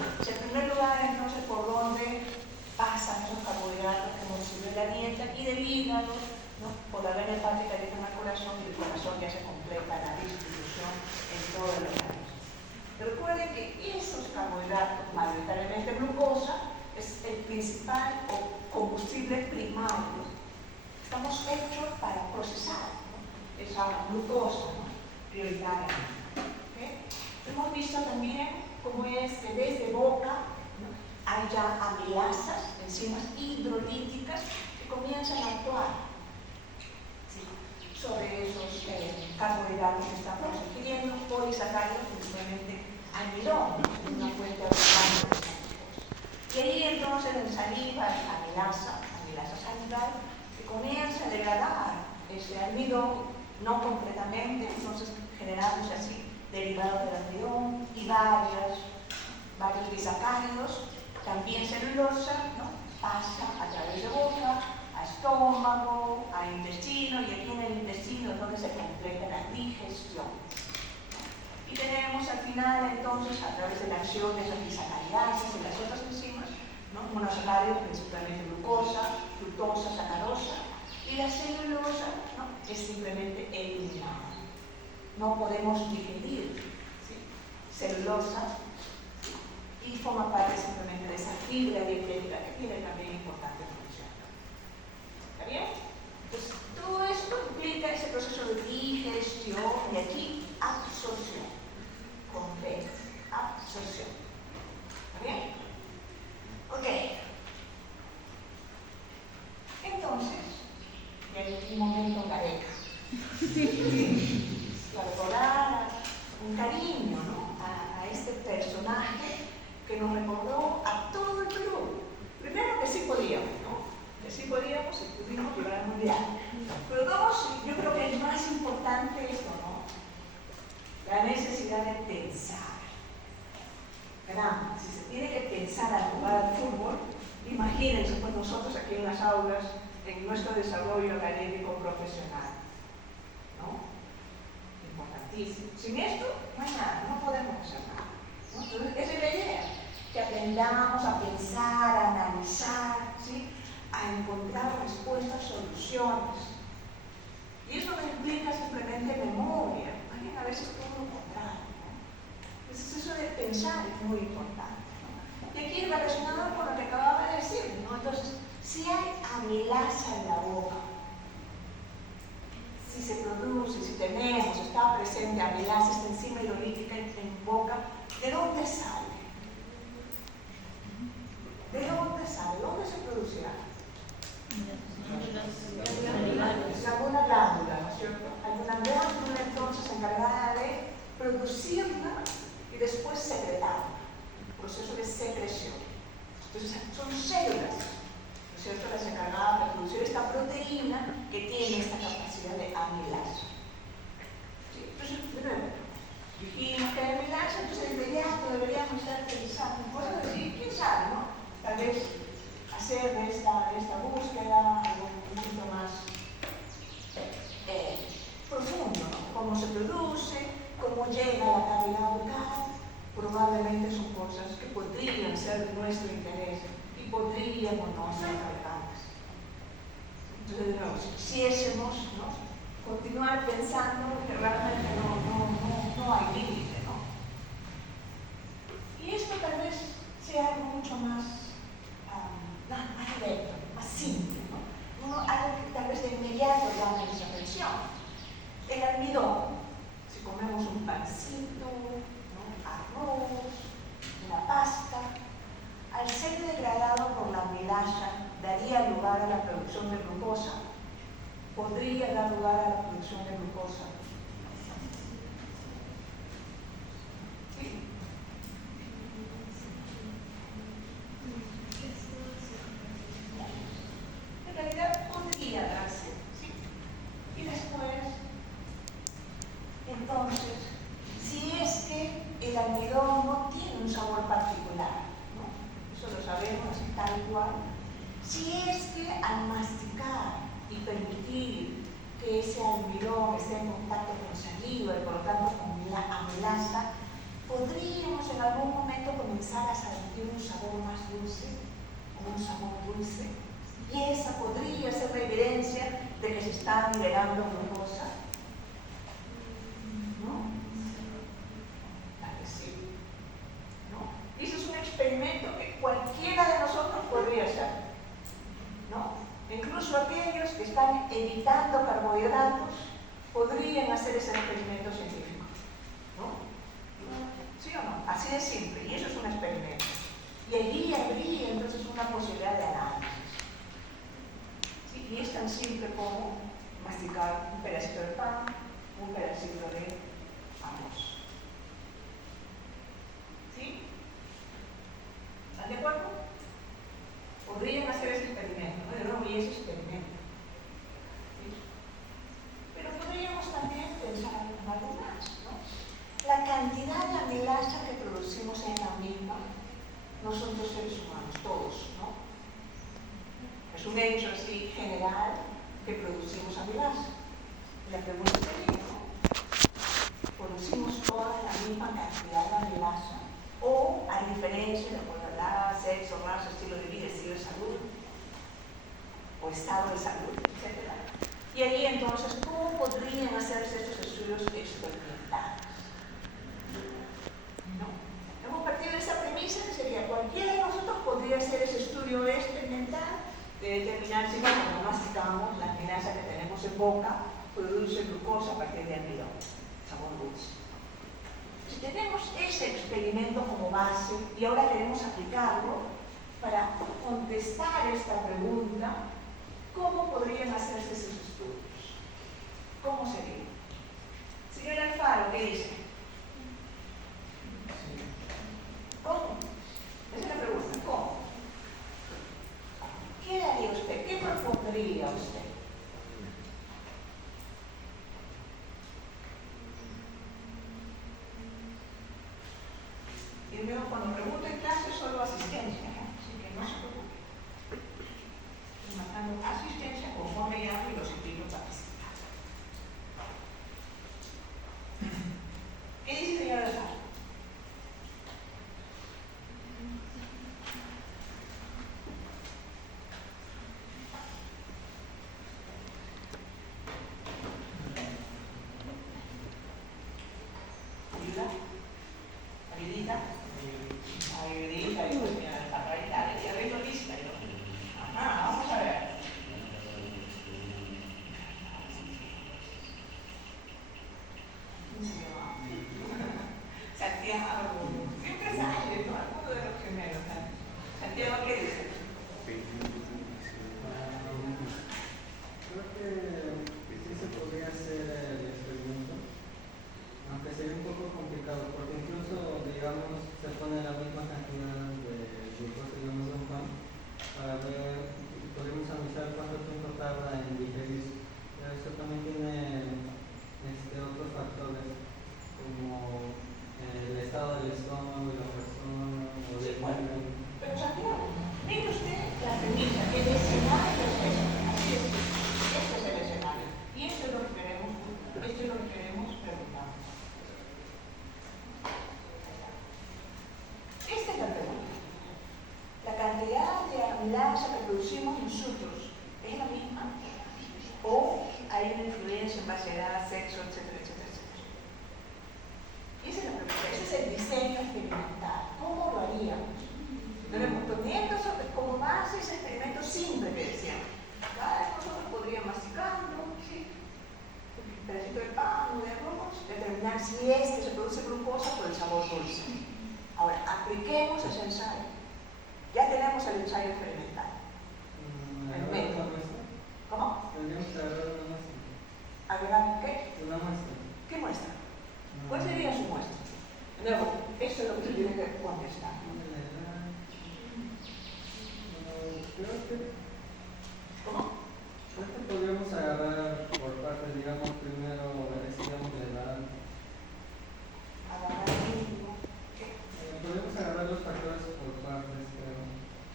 En primer lugar, entonces, por dónde pasan esos carbohidratos que nos sirve la dieta y del hígado, ¿no? Por la vena hepática llegan al corazón y el corazón ya se completa la distribución en todo el organismo. Recuerden que esos carbohidratos, mayoritariamente glucosa, es el principal combustible primario. Estamos hechos para procesar, ¿no? Esa glucosa, ¿no? Prioritariamente. ¿Okay? Hemos visto también cómo es que desde boca, ¿no? Hay ya amilasas, enzimas hidrolíticas que comienzan a actuar, ¿sí? Sobre esos carbohidratos que estamos ingiriendo, polisacáridos, principalmente almidón, una fuente abundante de esta glucosa. Y ahí entonces en saliva hay amilasa salival, que comienza a degradar ese almidón, no completamente, entonces generamos así derivados del almidón y varios disacáridos, también celulosa, ¿no? Pasa a través de boca, a estómago, a intestino, y aquí en el intestino es donde se completa la digestión. Y tenemos al final entonces, a través de la acción de esas disacariasas y las otras enzimas, ¿no? Monosacáridos, principalmente glucosa, fructosa, sacarosa, y la celulosa, ¿no? Es simplemente eliminada. No podemos digerir, ¿sí? Celulosa, y forma parte simplemente de esa fibra dietética que tiene también importante función. ¿Está bien? Entonces, todo esto implica ese proceso de digestión y aquí absorción. Con B, absorción. ¿Está bien? Ok. Entonces, y hay un momento gareca. Para recordar un cariño, ¿no? a este personaje que nos recordó a todo el Perú. Primero que sí podíamos, ¿no? Que sí podíamos y pudimos llegar al mundial. Pero dos, yo creo que es más importante esto, ¿no? La necesidad de pensar. Caramba, si se tiene que pensar al jugar al fútbol, imagínense pues nosotros aquí en las aulas, en nuestro desarrollo académico profesional, ¿no? Importantísimo. Sin esto, no hay nada, no podemos hacer nada, ¿no? Entonces, esa es la idea, que aprendamos a pensar, a analizar, ¿sí? A encontrar respuestas, soluciones. Y eso no implica simplemente memoria, alguien a veces todo lo contrario, ¿no? Entonces, eso de pensar es muy importante, ¿no? Y aquí relacionado con lo que acababa de decir, ¿no? Entonces, si hay amilasa en la boca, si se produce, si tenemos, está presente amilasa, esta enzima hidrolítica en boca, ¿de dónde sale? ¿De dónde sale? ¿Dónde se producirá? En alguna glándula, ¿no es cierto? Alguna glándula entonces encargada de producirla y después secretarla. Proceso de secreción. Entonces son células, ¿no es cierto?, las encargadas de producir esta proteína que tiene esta capacidad de amilasa. ¿Sí? Entonces, de nuevo, dijimos que hay amilasa, entonces de inmediato deberíamos estar pensando en cosas así, quién sabe, ¿no? Tal vez hacer de esta búsqueda algo un poquito más profundo, ¿no? Cómo se produce, cómo llega a la cavidad bucal, probablemente son cosas que podrían ser de nuestro interés y podríamos no ser relevantes. Entonces, de nuevo, si quisiésemos, ¿no?, continuar pensando que realmente no hay límite, ¿no? Y esto tal vez sea algo mucho más directo, más simple, ¿no? Algo que tal vez de inmediato llame nuestra atención. El almidón, si comemos un pancito, ¿no?, arroz, una pasta, al ser degradado por la amilasa, daría lugar a la producción de glucosa. Podría dar lugar a la producción de glucosa. ¿Sí? En realidad podría darse, ¿sí? Y después, entonces, si es que el almidón no tiene un sabor particular, ¿no? Eso lo sabemos así tal cual. Si es que al masticar y permitir que ese almidón esté en contacto con saliva y por lo tanto con la amilasa, podríamos en en algún momento comenzar a sentir un sabor más dulce, o un sabor dulce, y esa podría ser la evidencia de que se está liberando glucosa, ¿no? Tal vez sí, ¿no? Y ese es un experimento que cualquiera de nosotros podría hacer, ¿no? Incluso aquellos que están evitando carbohidratos podrían hacer ese experimento científico, ¿no? ¿Sí o no? Así de simple, y eso es un experimento. Y allí habría entonces una posibilidad de análisis. ¿Sí? Y es tan simple como masticar un pedacito de pan, un pedacito de arroz. ¿Sí? ¿Están de acuerdo? Podrían hacer ese experimento, ¿no? De nuevo, y ese experimento. ¿Sí? Pero podríamos también pensar en algo más, ¿no? La cantidad de amilasa que producimos es la misma nosotros seres humanos, todos, ¿no? Es un hecho así general que producimos amilasa. La pregunta sería, ¿no? ¿Producimos toda la misma cantidad de amilasa? ¿O hay diferencias de acuerdo a edad, sexo, raza, estilo de vida, estilo de salud, o estado de salud, etcétera? Y ahí entonces, ¿cómo podrían hacerse estos estudios experimentales? ¿No? Hemos partido de esa premisa que sería cualquiera de nosotros podría hacer ese estudio experimental de determinar si cuando masticamos la amilasa que tenemos en boca produce glucosa a partir de almidón, sabor dulce. Si tenemos ese experimento como base y ahora queremos aplicarlo para contestar esta pregunta, ¿cómo podrían hacerse esos estudios? ¿Cómo sería? Señor Alfaro, ¿qué dice? ¿Cómo? Esa es la pregunta. ¿Cómo? ¿Qué haría usted? ¿Qué propondría usted? Y luego cuando pregunto en clase solo asistencia, ¿no? Así que no se preocupe. Estoy marcando asistencia conforme llamo y los invito a participar. ¿Qué dice señor Alfaro? Si se produce glucosa por el sabor dulce. Ahora, apliquemos ese ensayo. Ya tenemos el ensayo experimental. El método. ¿Cómo? Tendríamos que agarrar una muestra. ¿Agregar qué? Una muestra. ¿Qué muestra? ¿Cuál sería su muestra? De nuevo, eso es lo que se tiene que contestar. ¿Cómo? Creo que podríamos agarrar por partes, digamos, primero, digamos, la edad. Podemos agarrar los factores por partes, pero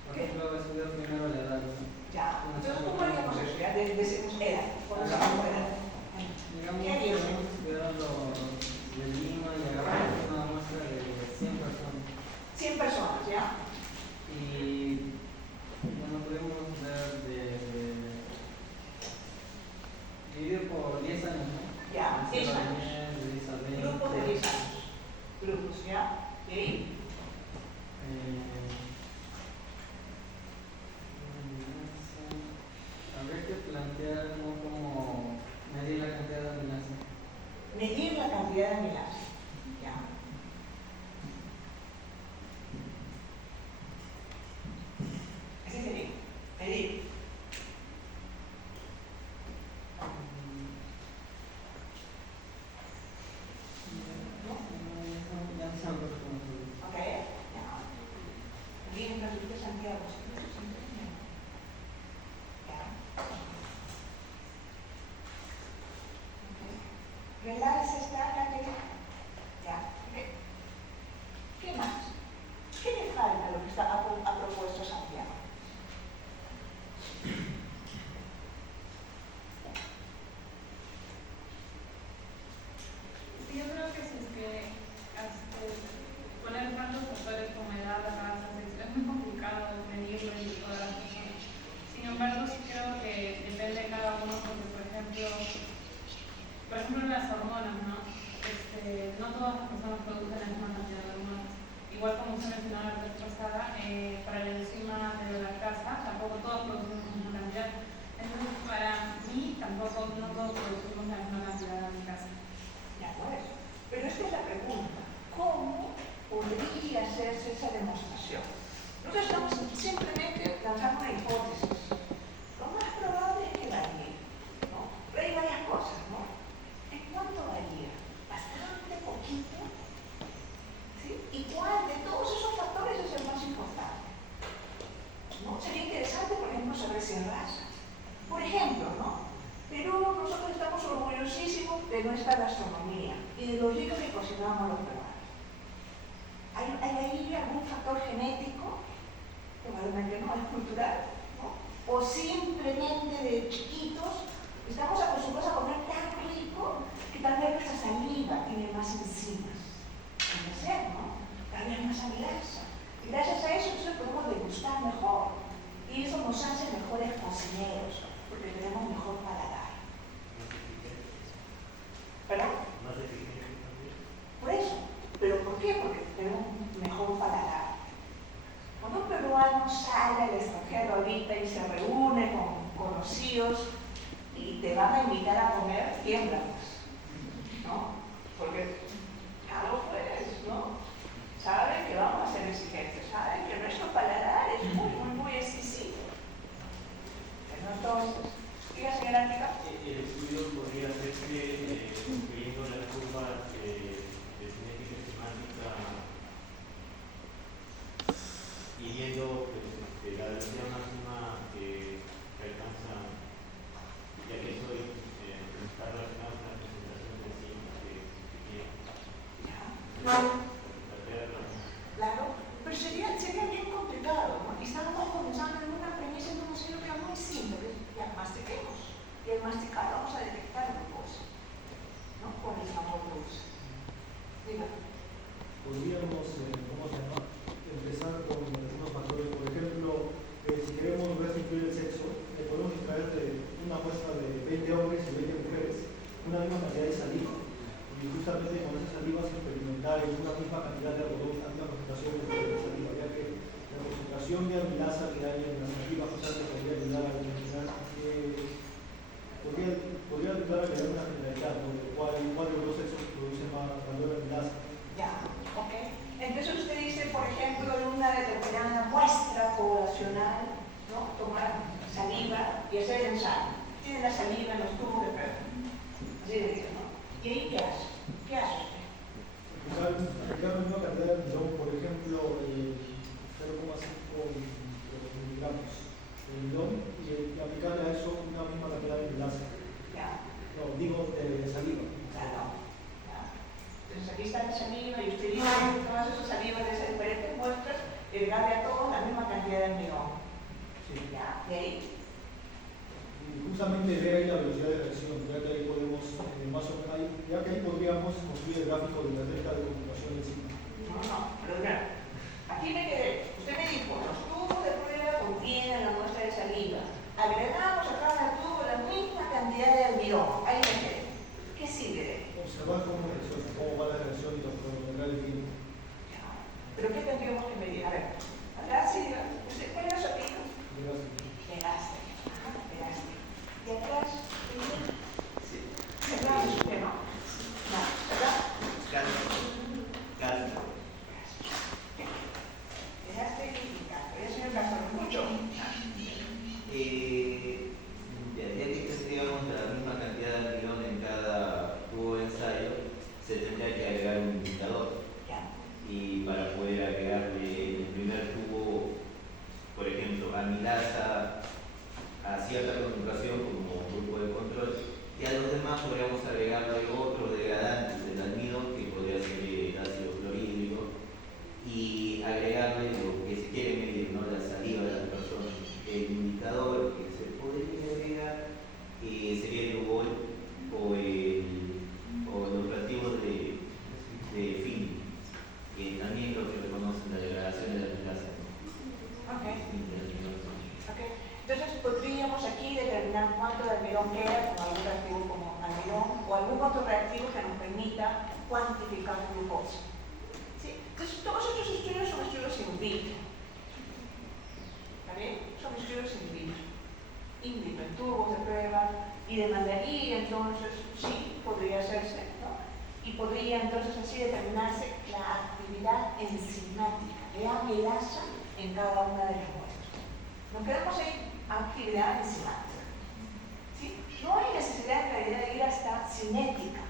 por ejemplo, estudiar primero la edad, ¿no? Ya, entonces, ¿cómo haríamos eso? Ya decimos edad, cuando se llama edad. Digamos que podemos estudiar lo de Lima y agarrar una muestra de 100 personas. grupos, ¿ya? ¿Y ahí? Habría que plantear ¿no? Cómo medir la cantidad de amilasa. Medir la cantidad de amilasa, ¿ya? Ese sería, medir. Ok, ya. Medir en Francisco Santiago. Relaxa esta cantidad. ¿Ya? ¿Qué más? ¿Qué le falta a lo que ha propuesto Santiago? Yo creo que si es que poner tantos factores como edad, raza, sexo, es muy complicado medirlo entre todas las personas. Sin embargo, sí creo que depende de cada uno, porque por ejemplo las hormonas, ¿no? No todas las personas producen la misma cantidad de hormonas. Igual como usted mencionaba la vez pasada, para la enzima de la lactasa, tampoco todos producimos la misma cantidad. Entonces, para mí, tampoco, no todos producimos la misma cantidad de lactasa. De acuerdo. Pero esta es la pregunta. ¿Cómo podría hacerse esa demostración? Nosotros estamos simplemente lanzando una hipótesis. Lo más probable es que varíe, ¿no? Pero hay varias cosas, ¿no? ¿En cuánto varía? Bastante poquito. ¿Sí? ¿Y cuál de todos esos factores es el más importante? ¿No? Sería interesante, por ejemplo, saber si en raza. Por ejemplo, ¿no? Perú, nosotros estamos orgullosísimos de nuestra gastronomía y de los ricos que cocinamos los peruanos. ¿Hay ahí algún factor genético? Probablemente no, es cultural, ¿no? O simplemente de chiquitos estamos acostumbrados a comer tan rico que tal vez nuestra saliva tiene más enzimas. Puede ser, ¿no? Tal vez más amilasa. Y gracias a eso nosotros podemos degustar mejor. Y eso nos hace mejores cocineros, porque tenemos mejor paladar. ¿Perdón? Por eso. ¿Pero por qué? Porque tenemos mejor paladar. Cuando un peruano sale al extranjero ahorita y se reúne con conocidos y te van a invitar a comer, tiemblas, ¿no? Porque algo puedes, ¿no? Saben que vamos a ser exigentes, saben que nuestro paladar es muy exquisito. Entonces, diga, señora Antica. El estudio podría hacerse incluyendo las curvas de cinética y semántica y viendo la velocidad máxima que alcanza, ya que eso está relacionado con la presentación de enzimas que tiene. Claro, pero sería bien complicado, ¿no? Y estábamos comenzando en una premisa en un museo que era muy simple, que es ya mastiquemos. Y al masticar vamos a detectar glucosa, ¿no? Con el sabor dulce. Diga. Podríamos, empezar con algunos factores. Por ejemplo, si queremos restituir el sexo, podemos extraer de una muestra de 20 hombres y 20 mujeres una misma cantidad de saliva. Y justamente con esa saliva se experimentar en una misma cantidad de algodón, una misma concentración de saliva, ya que la concentración de amilasa que hay en la saliva justamente podría ayudar a determinar podría ayudar a crear una generalidad, ¿no? De cuál de los dos sexos produce más mayor amilasa. Ya, ok. Entonces usted dice, por ejemplo, en una determinada muestra poblacional, ¿no? Tomar saliva y hacer ensayo. Tiene la saliva en los tubos de perro. Así de digo, ¿no? ¿Y ahí qué hace? ¿Qué hace usted? Aplicar la misma cantidad de almidón, por ejemplo, 0,5 miligramos de almidón y aplicarle a eso una misma cantidad de amilasa. Ya. No, digo de saliva. Claro. Entonces aquí está la saliva y usted dice todas esas salivas de esas diferentes muestras y le darle a todos la misma cantidad de almidón. Sí. ¿Ya? ¿Y ahí? Y justamente ver ahí la velocidad de reacción, ya que ahí podemos, más o menos, ya que ahí podríamos construir el gráfico de la recta de computación del ciclo. No, pero mira, aquí me quedé. Usted me dijo, los tubos de prueba contienen la muestra de saliva. Agregamos a cada tubo la misma cantidad de almidón. Ahí me quedé. ¿Qué sigue? Observar cómo va la reacción y cronometrar el tiempo. y para poder agregarle en el primer tubo, por ejemplo, amilasa a cierta concentración como grupo de control, y a los demás podríamos agregarle otro degradante del almidón, que podría ser el ácido clorhídrico, y agregarle lo que se quiere medir, ¿no? La saliva de la persona. El indicador que se podría agregar sería el UOL o los reactivos de Fini, que también lo que reconocen la degradación de la amilasa. Entonces podríamos aquí determinar cuánto de almidón queda con algún reactivo como almidón o algún otro reactivo que nos permita cuantificar glucosa. ¿Sí? Entonces todos estos estudios son estudios in vitro. ¿Está bien? Son estudios in vitro. In vitro, en tubos de prueba y demandaría entonces, sí, podría hacerse, ¿no? Y podría entonces así determinarse la actividad enzimática de amilasa en cada una de las muestras. Nos quedamos en actividad enzimática. ¿Sí? No hay necesidad en realidad de ir hasta cinética,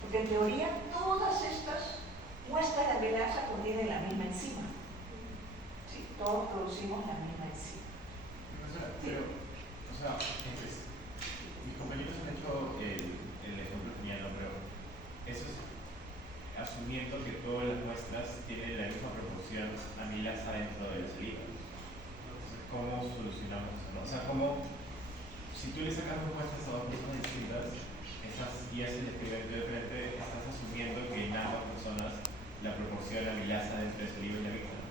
porque en teoría todas estas muestras de amilasa contienen la misma enzima. ¿Sí? Todos producimos la misma enzima. Pero, o sea, mis compañeros han hecho el ejemplo genial, pero eso es asumiendo que todas las muestras tienen la misma proporción amilasa dentro de la saliva. ¿Cómo solucionamos eso? ¿No? O sea, ¿cómo, si tú le sacas dos muestras a dos personas distintas y haces el experimento de frente, estás asumiendo que en ambas personas la proporción amilasa dentro de saliva es la misma?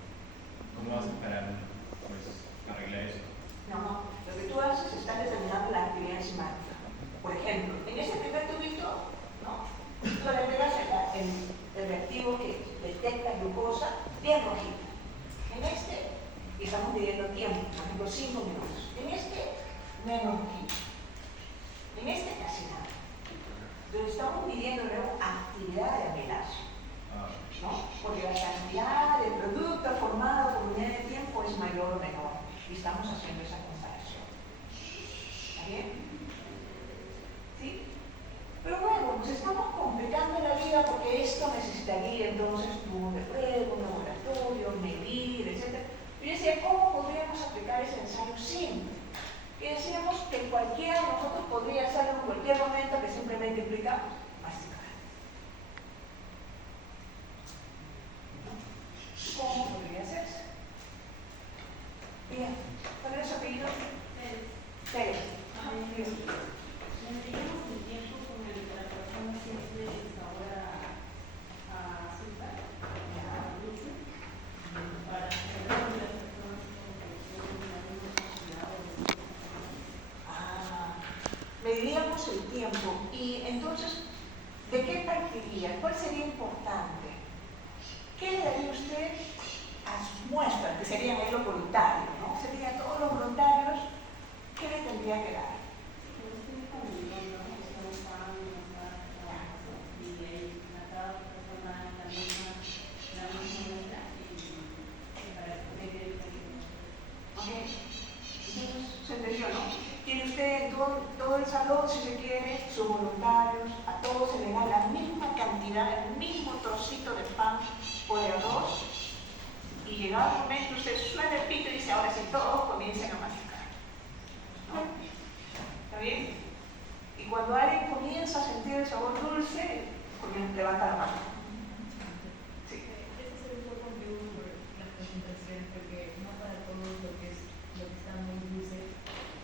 ¿Cómo haces para arreglar eso? No, lo que tú haces es estar determinando la actividad enzimática. Por ejemplo, en ese primer tubito, ¿no? Tú le agregas el reactivo que detecta glucosa bien rojito. En este, y estamos midiendo tiempo, por ejemplo 5 minutos. En este, menos rojito. En este, casi nada. Entonces estamos midiendo luego actividad de amilasa, ¿no? Porque la cantidad de producto formado por unidad de tiempo es mayor o menor. Y estamos haciendo esa comparación. ¿Está bien? ¿Sí? Pero bueno, nos estamos complicando la vida porque esto necesitaría entonces tubo de prueba, un laboratorio, medir, etc. Yo decía, ¿cómo podríamos aplicar ese ensayo simple? Y decíamos que cualquiera de nosotros podría hacerlo en cualquier momento, que simplemente implica masticar. ¿No? ¿Cómo podría hacerse? Bien, ¿cuál es su apellido? Pérez. Medimos el tiempo con el que la persona siente sabor a azúcar, a dulce, para saber si las personas tienen la misma cantidad de azúcar. Mediríamos el tiempo y entonces, ¿de qué partiría? ¿Cuál sería importante? ¿Qué le daría usted a sus muestras, que serían ahí los voluntarios, ¿no? Serían todos los voluntarios, ¿qué le tendría que dar? ¿Se entendió, no? Tiene usted todo el salón, si se quiere, sus voluntarios, a todos se le da la misma cantidad, el mismo trocito de pan o de arroz, y llegado el momento usted suena el pito y dice, ahora sí, todos comiencen a masticar. ¿No? ¿Está bien? Y cuando alguien comienza a sentir el sabor dulce, levanta la mano. Sí. Ese es el poco que uso por las presentaciones, porque no para todos lo que está muy dulce,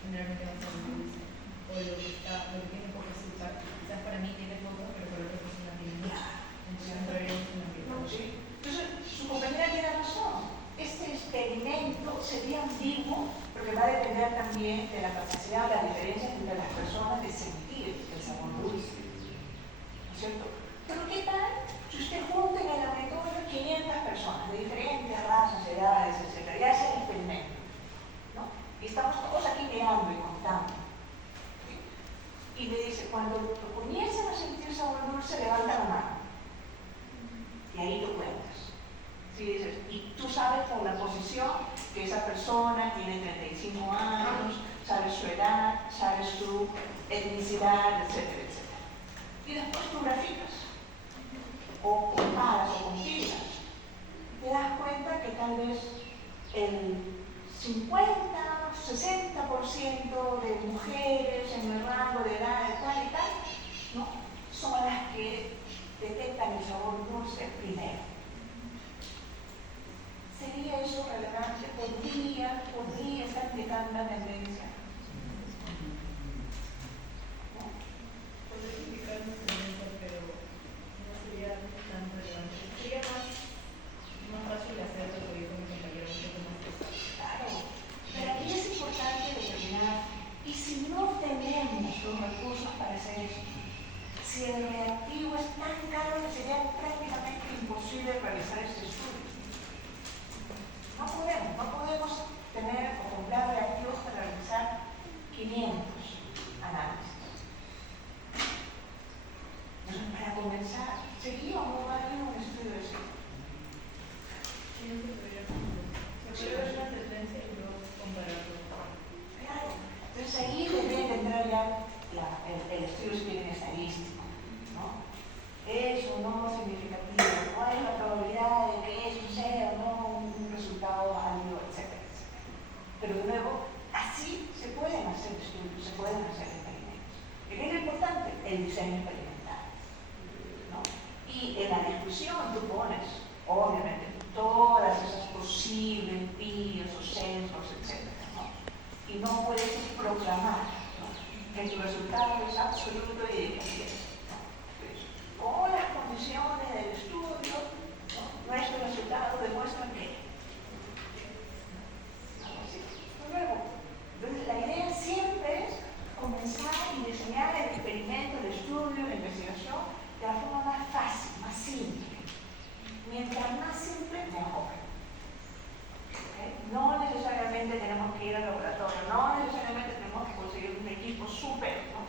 generalmente va a ser muy dulce. O lo que tiene poco azúcar, quizás para mí tiene poco, pero para otra persona tiene mucho. Entonces entraríamos en la mitad. Sí. Entonces, su compañera tiene razón. Este experimento sería ambiguo, porque va a depender también de la capacidad, la diferencia entre las personas de sentir el sabor dulce. ¿No es cierto? Pero ¿qué tal si usted junta en el laboratorio 500 personas de diferentes razas, edades, etc. y hace el experimento? ¿No? Y estamos todos aquí mirando y contando. ¿Sí? Y le dice, cuando comiencen a sentir sabor dulce, levanta la mano. Y ahí lo cuentas. ¿Sí? Dices, y tú sabes por la posición que esa persona tiene 35 años, sabes su edad, sabes su etnicidad, etcétera, etcétera. Y después tú graficas, o comparas, o compilas, te das cuenta que tal vez el 50, 60% de mujeres en el rango de edad de tal y tal, ¿no? Son las que detectan el sabor dulce primero. ¿Sería eso relevante? ¿Podría estar indicando la tendencia? ¿No? Podría indicar una tendencia, pero no sería tan relevante. Sería más fácil hacerlo, porque yo con mi compañero un poco más pesado. Claro, pero aquí es importante determinar, y si no tenemos los recursos para hacer eso, si el reactivo es tan caro que sería prácticamente imposible realizar este estudio. No podemos tener o comprar reactivos para realizar 500 análisis. Entonces, para comenzar, ¿sería o no válido un estudio de eso? Sí, no se podría ver una tendencia y luego compararlo. Claro. Entonces ahí debe entrar ya el estudio si quieren estadístico, ¿no? ¿Es o no significativo? ¿Cuál es la probabilidad de que eso sea o no un resultado válido, etcétera, etcétera? Pero de nuevo, así se pueden hacer estudios, se pueden hacer experimentos. ¿Qué es lo importante? El diseño experimental, ¿no? Y en la discusión tú pones, obviamente, todas esas posibles vías o sesgos, etcétera, ¿no? Y no puedes proclamar, ¿no?, que tu resultado es absoluto y definido. Con las condiciones del estudio, ¿no?, nuestro resultado demuestra que. Luego, entonces la idea siempre es comenzar y diseñar el experimento, el estudio, la investigación de la forma más fácil, más simple. Mientras más simple, mejor. ¿Okay? No necesariamente tenemos que ir al laboratorio, no necesariamente tenemos que conseguir un equipo súper, ¿no?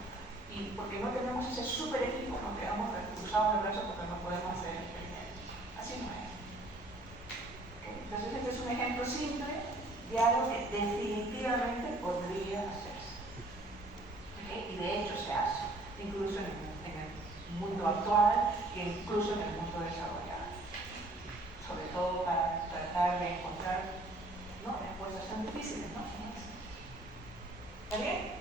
Y porque no tenemos ese súper equipo, nos quedamos cruzados de brazos porque no podemos hacer experimentos. Así no es. ¿Okay? Entonces este es un ejemplo simple de algo que definitivamente podría hacerse. ¿Okay? Y de hecho se hace, incluso en el mundo actual e incluso en el mundo desarrollado. Sobre todo para tratar de encontrar, ¿no?, respuestas tan difíciles, ¿no? ¿Está bien?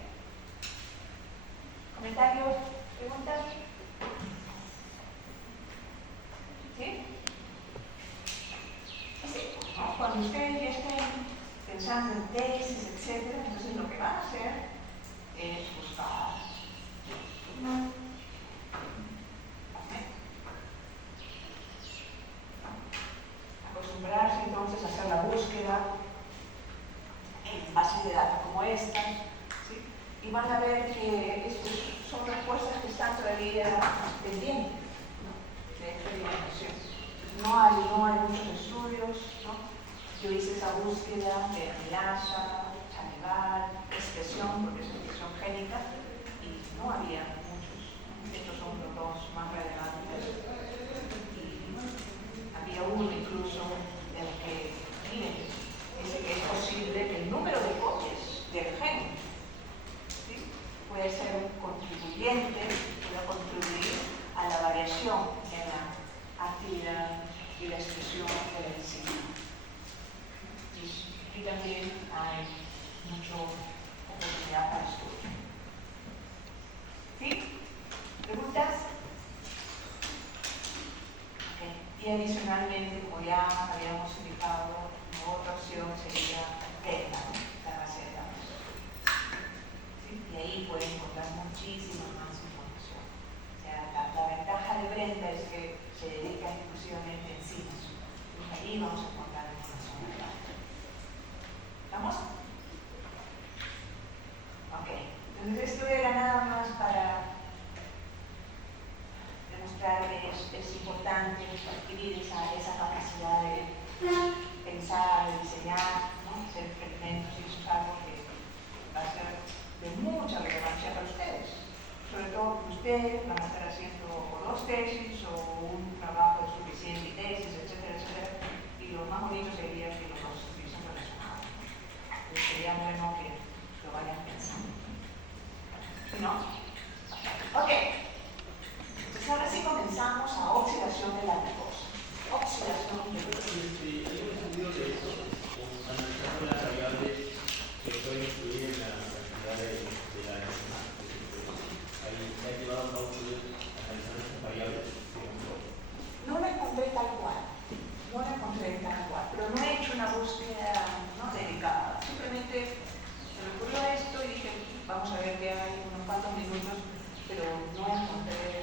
¿Comentarios? ¿Preguntas? ¿Sí? Así, ¿no? Cuando ustedes ya estén pensando en tesis, etcétera, entonces lo que van a hacer es buscar acostumbrarse entonces a hacer la búsqueda en bases de datos como estas, ¿sí? Y van a ver que estas son respuestas que están todavía pendientes, ¿no?, de experimentación. No hay muchos estudios, ¿no? Yo hice esa búsqueda de amilasa, salival, expresión, porque es expresión génica, y no había muchos, ¿no? Estos son los dos más relevantes. Había uno incluso del que, miren, dice que es posible que el número de copias del gen, ¿sí?, puede ser un contribuyente, puede contribuir a la variación en la actividad y la expresión de la enzima. Y también hay mucha oportunidad para estudio. ¿Sí? ¿Preguntas? Y adicionalmente, como ya habíamos indicado, otra opción sería Delta, ¿no?, la base de datos. ¿Sí? Y ahí pueden encontrar muchísima más información. O sea, la ventaja de Brenda es que se dedica exclusivamente a enzimas. Y ahí vamos a encontrar información relevante. ¿Estamos? Ok. Entonces esto era nada más para demostrar que es importante adquirir esa capacidad de pensar, de diseñar, ¿no?, hacer experimentos, y eso es algo que va a ser de mucha relevancia para ustedes. Sobre todo que ustedes van a estar haciendo o dos tesis o un trabajo de suficiente tesis, etcétera, etcétera. Y lo más bonito sería que los dos estuviesen relacionados. Entonces sería bueno que lo vayan pensando. ¿No? Ok. Entonces ahora sí comenzamos a oxidación de la glucosa. Oxidación de la glucosa. una búsqueda no dedicada. Simplemente se me ocurrió esto y dije, vamos a ver qué hay, unos cuantos minutos, pero no encontré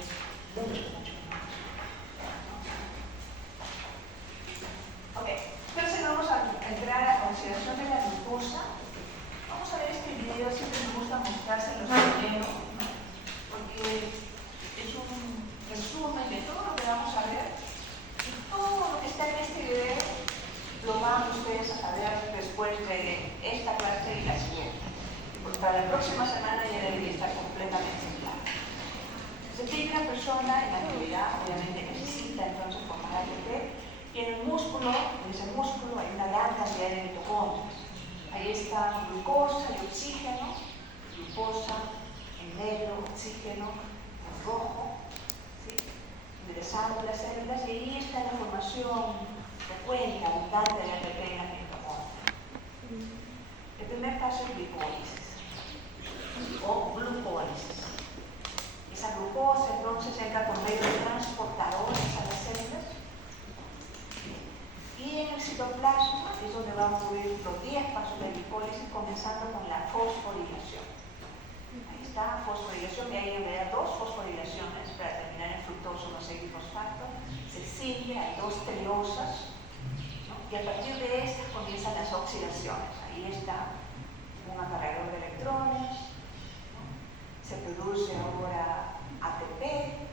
mucho más. Ok, entonces vamos a entrar a consideración de la glucosa. Vamos a ver este video, siempre me gusta mostrárselos primero, ¿no? Porque es un resumen de todo lo que vamos a ver. Y todo lo que está en este video lo van ustedes a saber después de esta clase y la siguiente. Porque para la próxima semana ya debería estar completamente claro. Se tiene una persona en la actividad, obviamente necesita entonces formar ATP, y en el músculo, en ese músculo hay una gran cantidad de mitocondrias. Ahí está glucosa y oxígeno, glucosa en negro, oxígeno en rojo, ¿sí? Enderezando las células, y ahí está la formación frecuente, abundante de ATP en las mitocondrias. El primer paso es glicólisis o glucólisis. Esa glucosa entonces entra por medio de transportadores a las células, y en el citoplasma es donde van a ocurrir los 10 pasos de glicólisis, comenzando con la fosforilación. Ahí está, fosforilación, y ahí me da 2 fosforilaciones para terminar en fructoso 1,6-fosfato. Se sigue, hay 2 triosas, ¿no? Y a partir de estas comienzan las oxidaciones. Ahí está un acarreador de electrones, ¿no? Se produce ahora ATP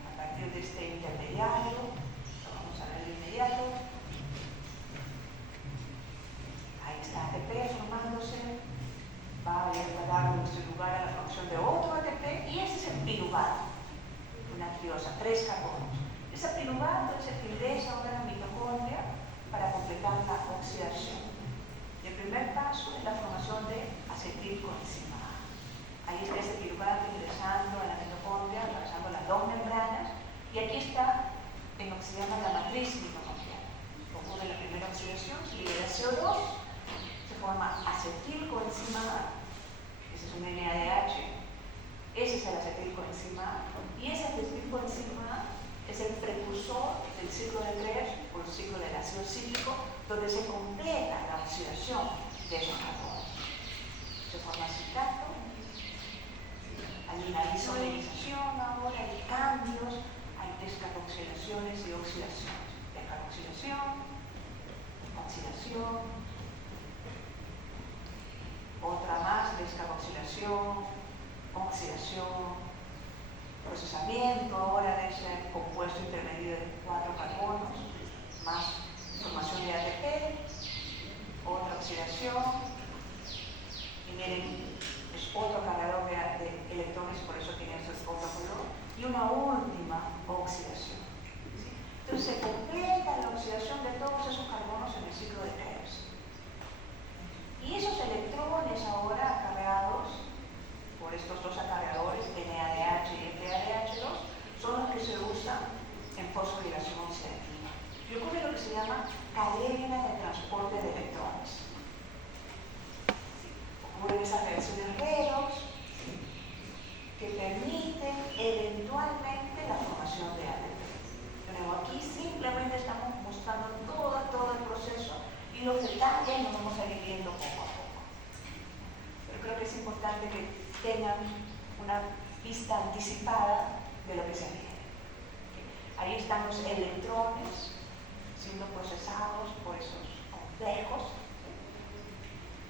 a partir de este intermediario, lo vamos a ver de inmediato. Ahí está ATP formándose, va a dar lugar a la formación de otro ATP, y ese es el piruvato, una triosa, 3 carbonos. Ese piruvato es el que ingresa ahora a la mitocondria para completar la oxidación. Y el primer paso es la formación de acetilcoenzima A. Ahí está ese piruvato ingresando a la mitocondria, atravesando las 2 membranas, y aquí está en lo que se llama la matriz mitocondrial. Ocurre la primera oxidación, se libera CO2, se forma acetilcoenzima A, ese es un NADH, ese es el acetilcoenzima A, y ese acetilcoenzima A es el precursor del ciclo de Krebs o el ciclo del ácido cíclico, donde se completa la oxidación de esos carbonos. Se forma citrato, hay una isomerización ahora, hay cambios, hay descarboxilaciones y oxidaciones. Descarboxilación, oxidación, otra más, descarboxilación, oxidación, procesamiento ahora de ese compuesto intermedio de 4 carbonos, más formación de ATP, otra oxidación, y miren, es otro cargador de electrones, por eso tiene ese otro color, y una última oxidación. ¿Sí? Entonces se completa la oxidación de todos esos carbonos en el ciclo de Krebs. Y esos electrones ahora acarreados por estos 2 acarreadores, NADH y FADH2, son los que se usan en fosforilación oxidativa. Y ocurre lo que se llama cadena de transporte de electrones. Ocurren esas reacciones redox que permiten eventualmente la formación de ATP. Pero aquí simplemente estamos mostrando todo el proceso, y los detalles los vamos a ir viendo poco a poco. Pero creo que es importante que tengan una vista anticipada de lo que se viene. Ahí están los electrones siendo procesados por esos complejos,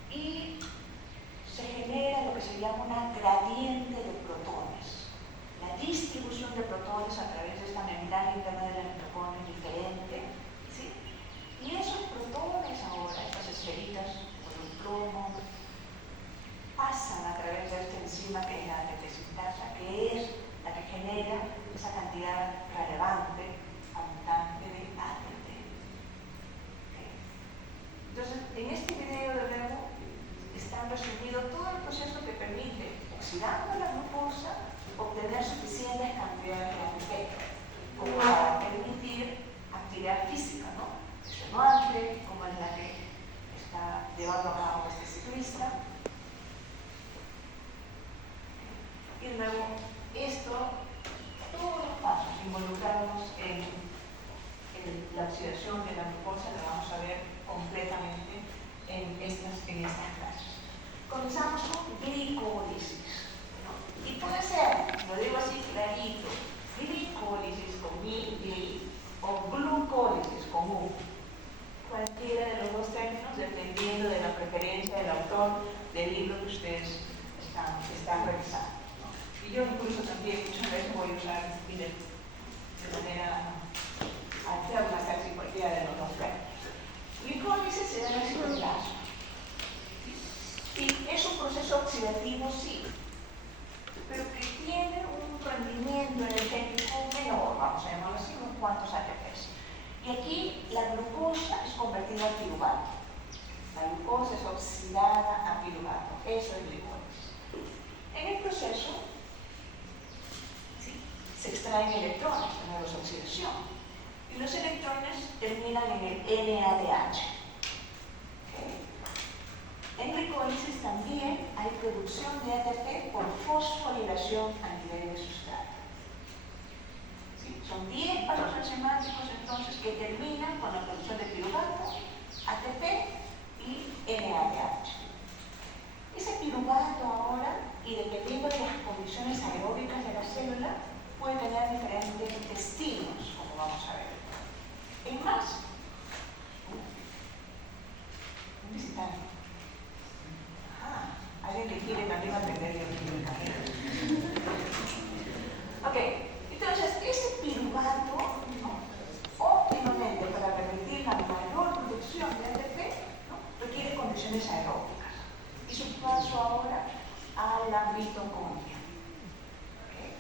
y se genera lo que se llama una gradiente de protones. La distribución de protones a través de esta membrana interna de la mitocondria es diferente, ¿sí? Y esos protones ahora, estas esferitas con un plomo, pasan a través de esta enzima que es la ATP sintasa, que es la que genera esa cantidad relevante, abundante de ATP. ¿Okay? Entonces, en este video de nuevo está resumido todo el proceso que permite, oxidando la glucosa, obtener suficientes cantidades de ATP como para permitir actividad física, ¿no? Extenuante, como es la que está llevando a cabo este ciclista. Y luego, todos los pasos involucrados en la oxidación de la glucosa, la vamos a ver completamente referencia del autor del libro que ustedes están revisando, ¿no? Y yo incluso también muchas veces voy a usar, miren, de manera alterna casi cualquiera de los dos términos. Glicólisis se da en el citoplasma. Y es un proceso oxidativo, sí, pero que tiene un rendimiento energético menor, vamos a llamarlo así, unos cuantos ATPs. Y aquí la glucosa es convertida a piruvato. La glucosa es oxidada a piruvato. Eso es glicólisis. En el proceso, ¿sí?, se extraen electrones en la oxidación. Y los electrones terminan en el NADH. ¿Okay? En glicólisis también hay producción de ATP por fosforilación a nivel de sustrato. ¿Sí? Son 10 pasos enzimáticos entonces que terminan con la producción de piruvato, ATP y NADH. Ese piruvato ahora, y dependiendo de las condiciones aeróbicas de la célula, puede tener diferentes destinos, como vamos a ver. En más, un visitante. Alguien que quiere también aprender de el camino. Ok, entonces ese piruvato, ¿no?, óptimamente para permitir la mayor producción de ATP, ¿no?, requiere condiciones aeróbicas. Y su paso ahora a la mitocondria. Okay.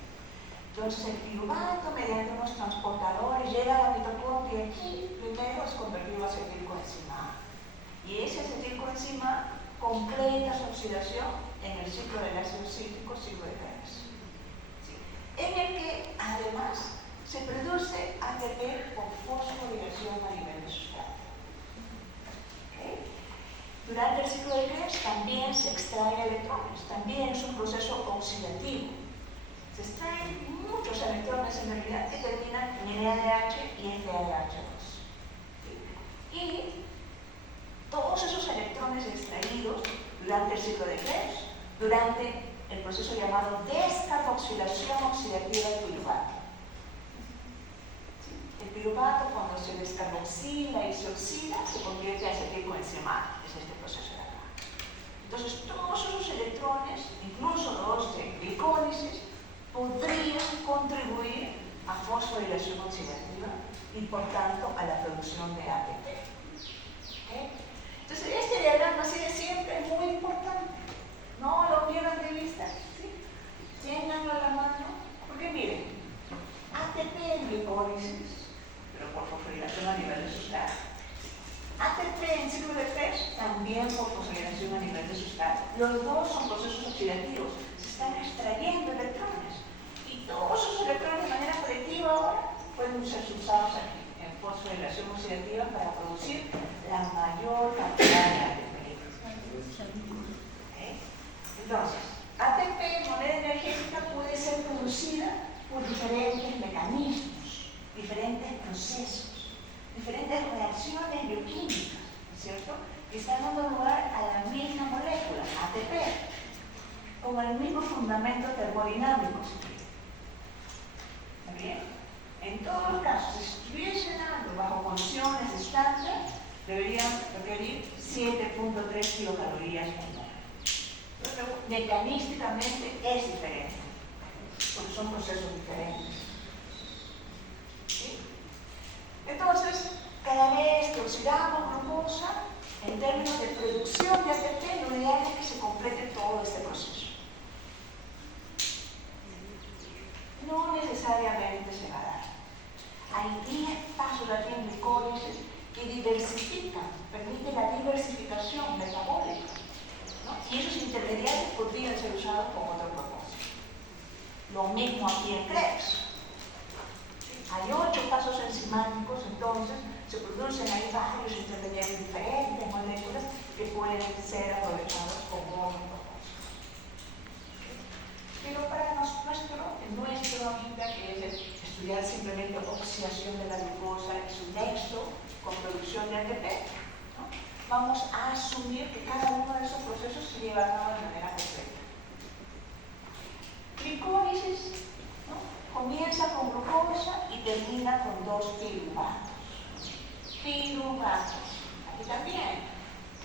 Entonces el piruvato, mediante unos transportadores, llega a la mitocondria y aquí primero es convertido a acetilcoenzima A. Y ese acetilcoenzima completa su oxidación en el ciclo del ácido cítrico, ciclo de Krebs, ¿sí?, en el que además se produce ATP por fosforilación a nivel de sustrato. ¿Okay? Durante el ciclo de Krebs también se extraen electrones, también es un proceso oxidativo. Se extraen muchos electrones en realidad que terminan en NADH y NADH2. ¿Sí? Y todos esos electrones extraídos durante el ciclo de Krebs, durante el proceso llamado descarboxilación oxidativa del piruvato. ¿Sí? El piruvato, cuando se descarboxila y se oxida, se convierte en acetilcoenzima A. Es este proceso de acá. Entonces, todos esos electrones, incluso los de glicólisis, podrían contribuir a fosforilación oxidativa y, por tanto, a la producción de ATP. ¿Okay? Entonces, este diagrama sigue siempre muy importante. No lo pierdan de vista. ¿Sí? Ténganlo a la mano. Porque miren, ATP en glicólisis, pero por fosforilación a nivel de sustrato. ATP en ciclo de Krebs, también por fosforilación a nivel de sustrato. Los dos son procesos oxidativos. Se están extrayendo electrones. Y todos esos electrones de manera colectiva ahora pueden ser usados aquí en fosforilación oxidativa para producir la mayor cantidad de ATP. ¿Okay? Entonces, ATP, moneda energética, puede ser producida por diferentes mecanismos, diferentes procesos, diferentes reacciones bioquímicas, ¿no es cierto?, que están dando lugar a la misma molécula, ATP, con el mismo fundamento termodinámico. ¿Está bien? En todos los casos, si estuviese dando bajo condiciones estándar, deberían requerir 7.3 kilocalorías por mol. Pero mecanísticamente es diferente, porque son procesos diferentes. ¿Sí? Entonces, cada vez que oxidamos glucosa, en términos de producción de ATP, lo ideal es que se complete todo este proceso. No necesariamente se va a dar. Hay 10 pasos aquí en glicólisis que diversifican, permiten la diversificación metabólica, ¿no? Y esos intermediarios podrían ser usados con otro propósito. Lo mismo aquí en Krebs. Hay 8 pasos enzimáticos, entonces se producen ahí varios intermediarios diferentes, moléculas que pueden ser aprovechados con otro propósito. Pero para nuestro ahorita, que es estudiar simplemente oxidación de la glucosa y su nexo con producción de ATP, ¿no?, vamos a asumir que cada uno de esos procesos se lleva a cabo de manera completa. Glicólisis, ¿no?, comienza con glucosa y termina con 2 piruvatos. Piruvatos. Aquí también.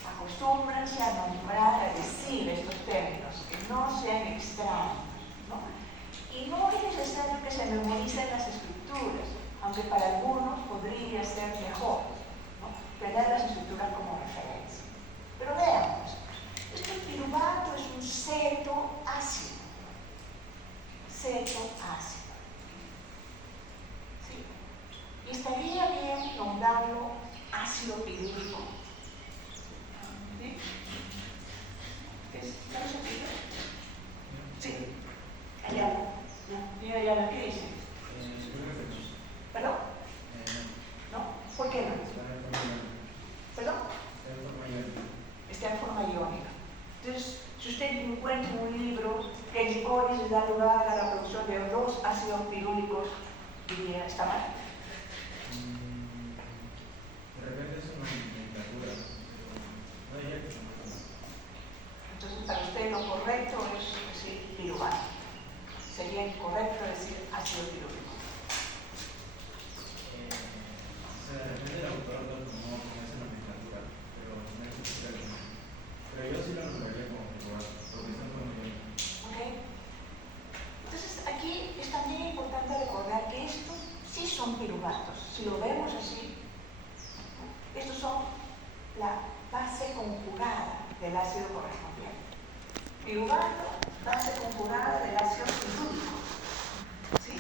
Acostúmbrense a nombrar, a decir estos términos, que no sean extraños, ¿no? Y no es necesario que se memoricen las escrituras, aunque para algunos podría ser mejor, ¿no?, tener las escrituras como referencia. Pero veamos, este piruvato es un ceto ácido. Ceto ácido. ¿Sí? Y estaría bien nombrarlo ácido pirúvico. ¿Sí? ¿Qué es? ¿No se pide? Sí. Allá. Mira ya la que dice. ¿Perdón? ¿No? ¿Por qué no? ¿Perdón? Está en forma iónica. Entonces, si usted encuentra un libro que en licores da lugar a la producción de 2 ácidos pirúlicos, diría, ¿está mal? De repente es una nomenclatura, no diría que es una nomenclatura. Entonces, para usted lo correcto es decir piruvato. Sería incorrecto decir ácido pirúlico. De repente el autor lo tomó con esa nomenclatura, pero no es ese término. Pero yo sí lo nombraría como piruvato, porque está muy bien. ¿Ok? Entonces, aquí es también importante recordar que estos sí son piruvatos. Si lo vemos así, estos son la base conjugada del ácido correspondiente. Piruvato, base conjugada del ácido pirúvico. ¿Sí?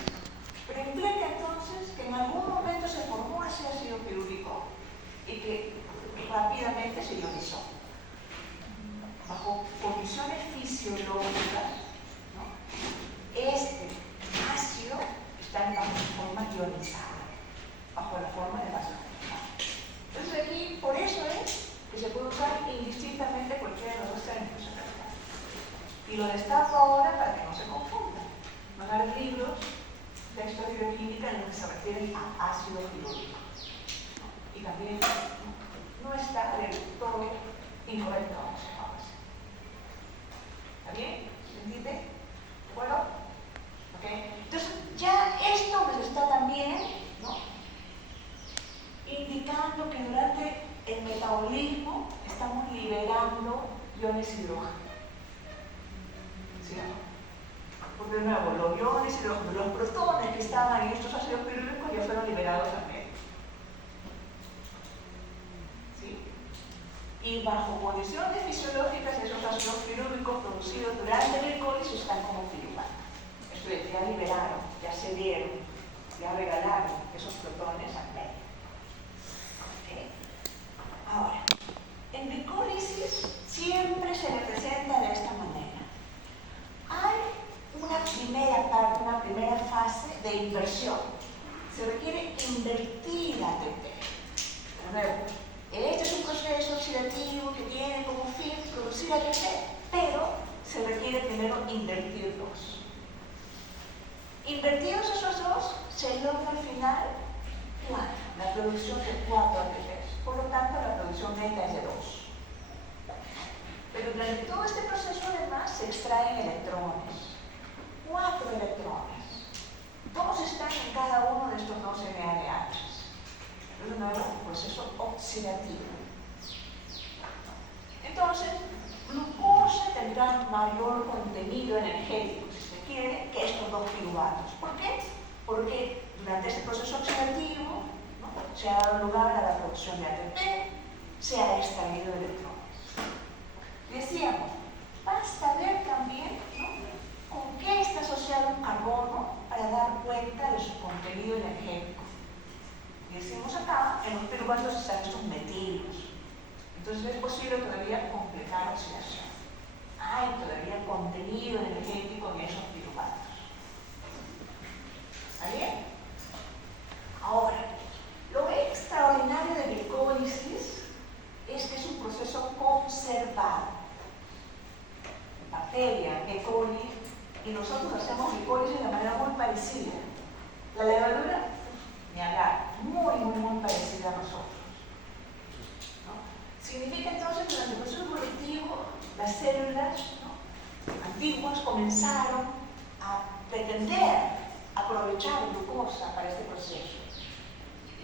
Pero implica entonces que en algún momento se formó ese ácido pirúvico y que rápidamente se ionizó. Bajo condiciones fisiológicas, ¿no?, este ácido está en forma ionizada, bajo la forma de base conjugada. Entonces aquí, por eso es que se puede usar indistintamente cualquiera de los dos términos en realidad. Y lo destaco ahora para que no se confundan. Van a haber libros, textos de bioquímica en los que se refieren a ácido pirúvico. Y también no está del todo incorrecto. ¿Está bien? ¿Se entiende? ¿De acuerdo? ¿Okay? Entonces, ya esto nos está también, ¿no?, indicando que durante el metabolismo estamos liberando iones hidrógeno. ¿Sí o no? Porque de nuevo, los iones hidrógeno, los protones que estaban en estos ácidos pirúvicos ya fueron liberados también. ¿Sí? Y bajo condiciones fisiológicas, esos ácidos pirúvicos producidos durante la glicólisis están como piruvato. Esto es, ya liberaron, ya cedieron, ya regalaron esos protones al medio. ¿Okay? Ahora, en glicólisis siempre se representa de esta manera. Hay una primera parte, una primera fase de inversión. Se requiere invertir ATP. De nuevo, este es un proceso oxidativo que tiene como fin producir ATP, pero se requiere primero invertirlos. Invertidos esos dos, se logra al final 4, la producción de 4 ATPs. Por lo tanto, la producción neta es de 2. Pero durante todo este proceso, además, se extraen electrones. 4 electrones. 2 están en cada uno de estos 2 NADHs. Es un nuevo proceso oxidativo. Entonces, glucosa tendrá mayor contenido energético, si se quiere, que estos 2 piruvatos. ¿Por qué? Porque durante este proceso oxidativo, ¿no?, se ha dado lugar a la producción de ATP, se ha extraído electrones. Decíamos, basta ver también, ¿no?, con qué está asociado un carbono para dar cuenta de su contenido energético. Y decimos acá, en los piruvatos están estos metilos. Entonces es posible todavía completar oxidación. Hay todavía contenido energético en esos piruvatos. ¿Está bien? Ahora, lo extraordinario de glicólisis es que es un proceso conservado. Bacteria, E. coli, y nosotros hacemos glicólisis de manera muy parecida. La levadura, ni hablar, muy parecida a nosotros. ¿No? Significa entonces que durante el proceso evolutivo las células, ¿no?, antiguas comenzaron a pretender aprovechar glucosa para este proceso.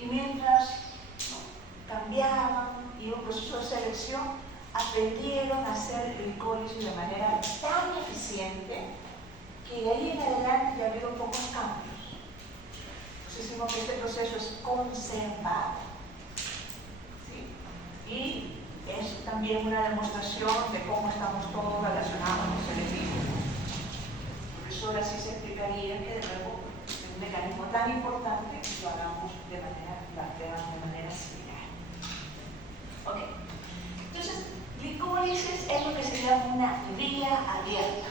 Y mientras, ¿no?, cambiaban y un proceso de selección, aprendieron a hacer glicólisis de manera tan eficiente que de ahí en adelante ya ha habido pocos cambios. Entonces decimos que este proceso es conservado. ¿Sí? Y es también una demostración de cómo estamos todos relacionados con el vivo. Por eso ahora sí se explicaría que de nuevo un mecanismo tan importante lo hagamos de manera similar. Ok. Entonces, glicólisis es lo que se llama una vía abierta.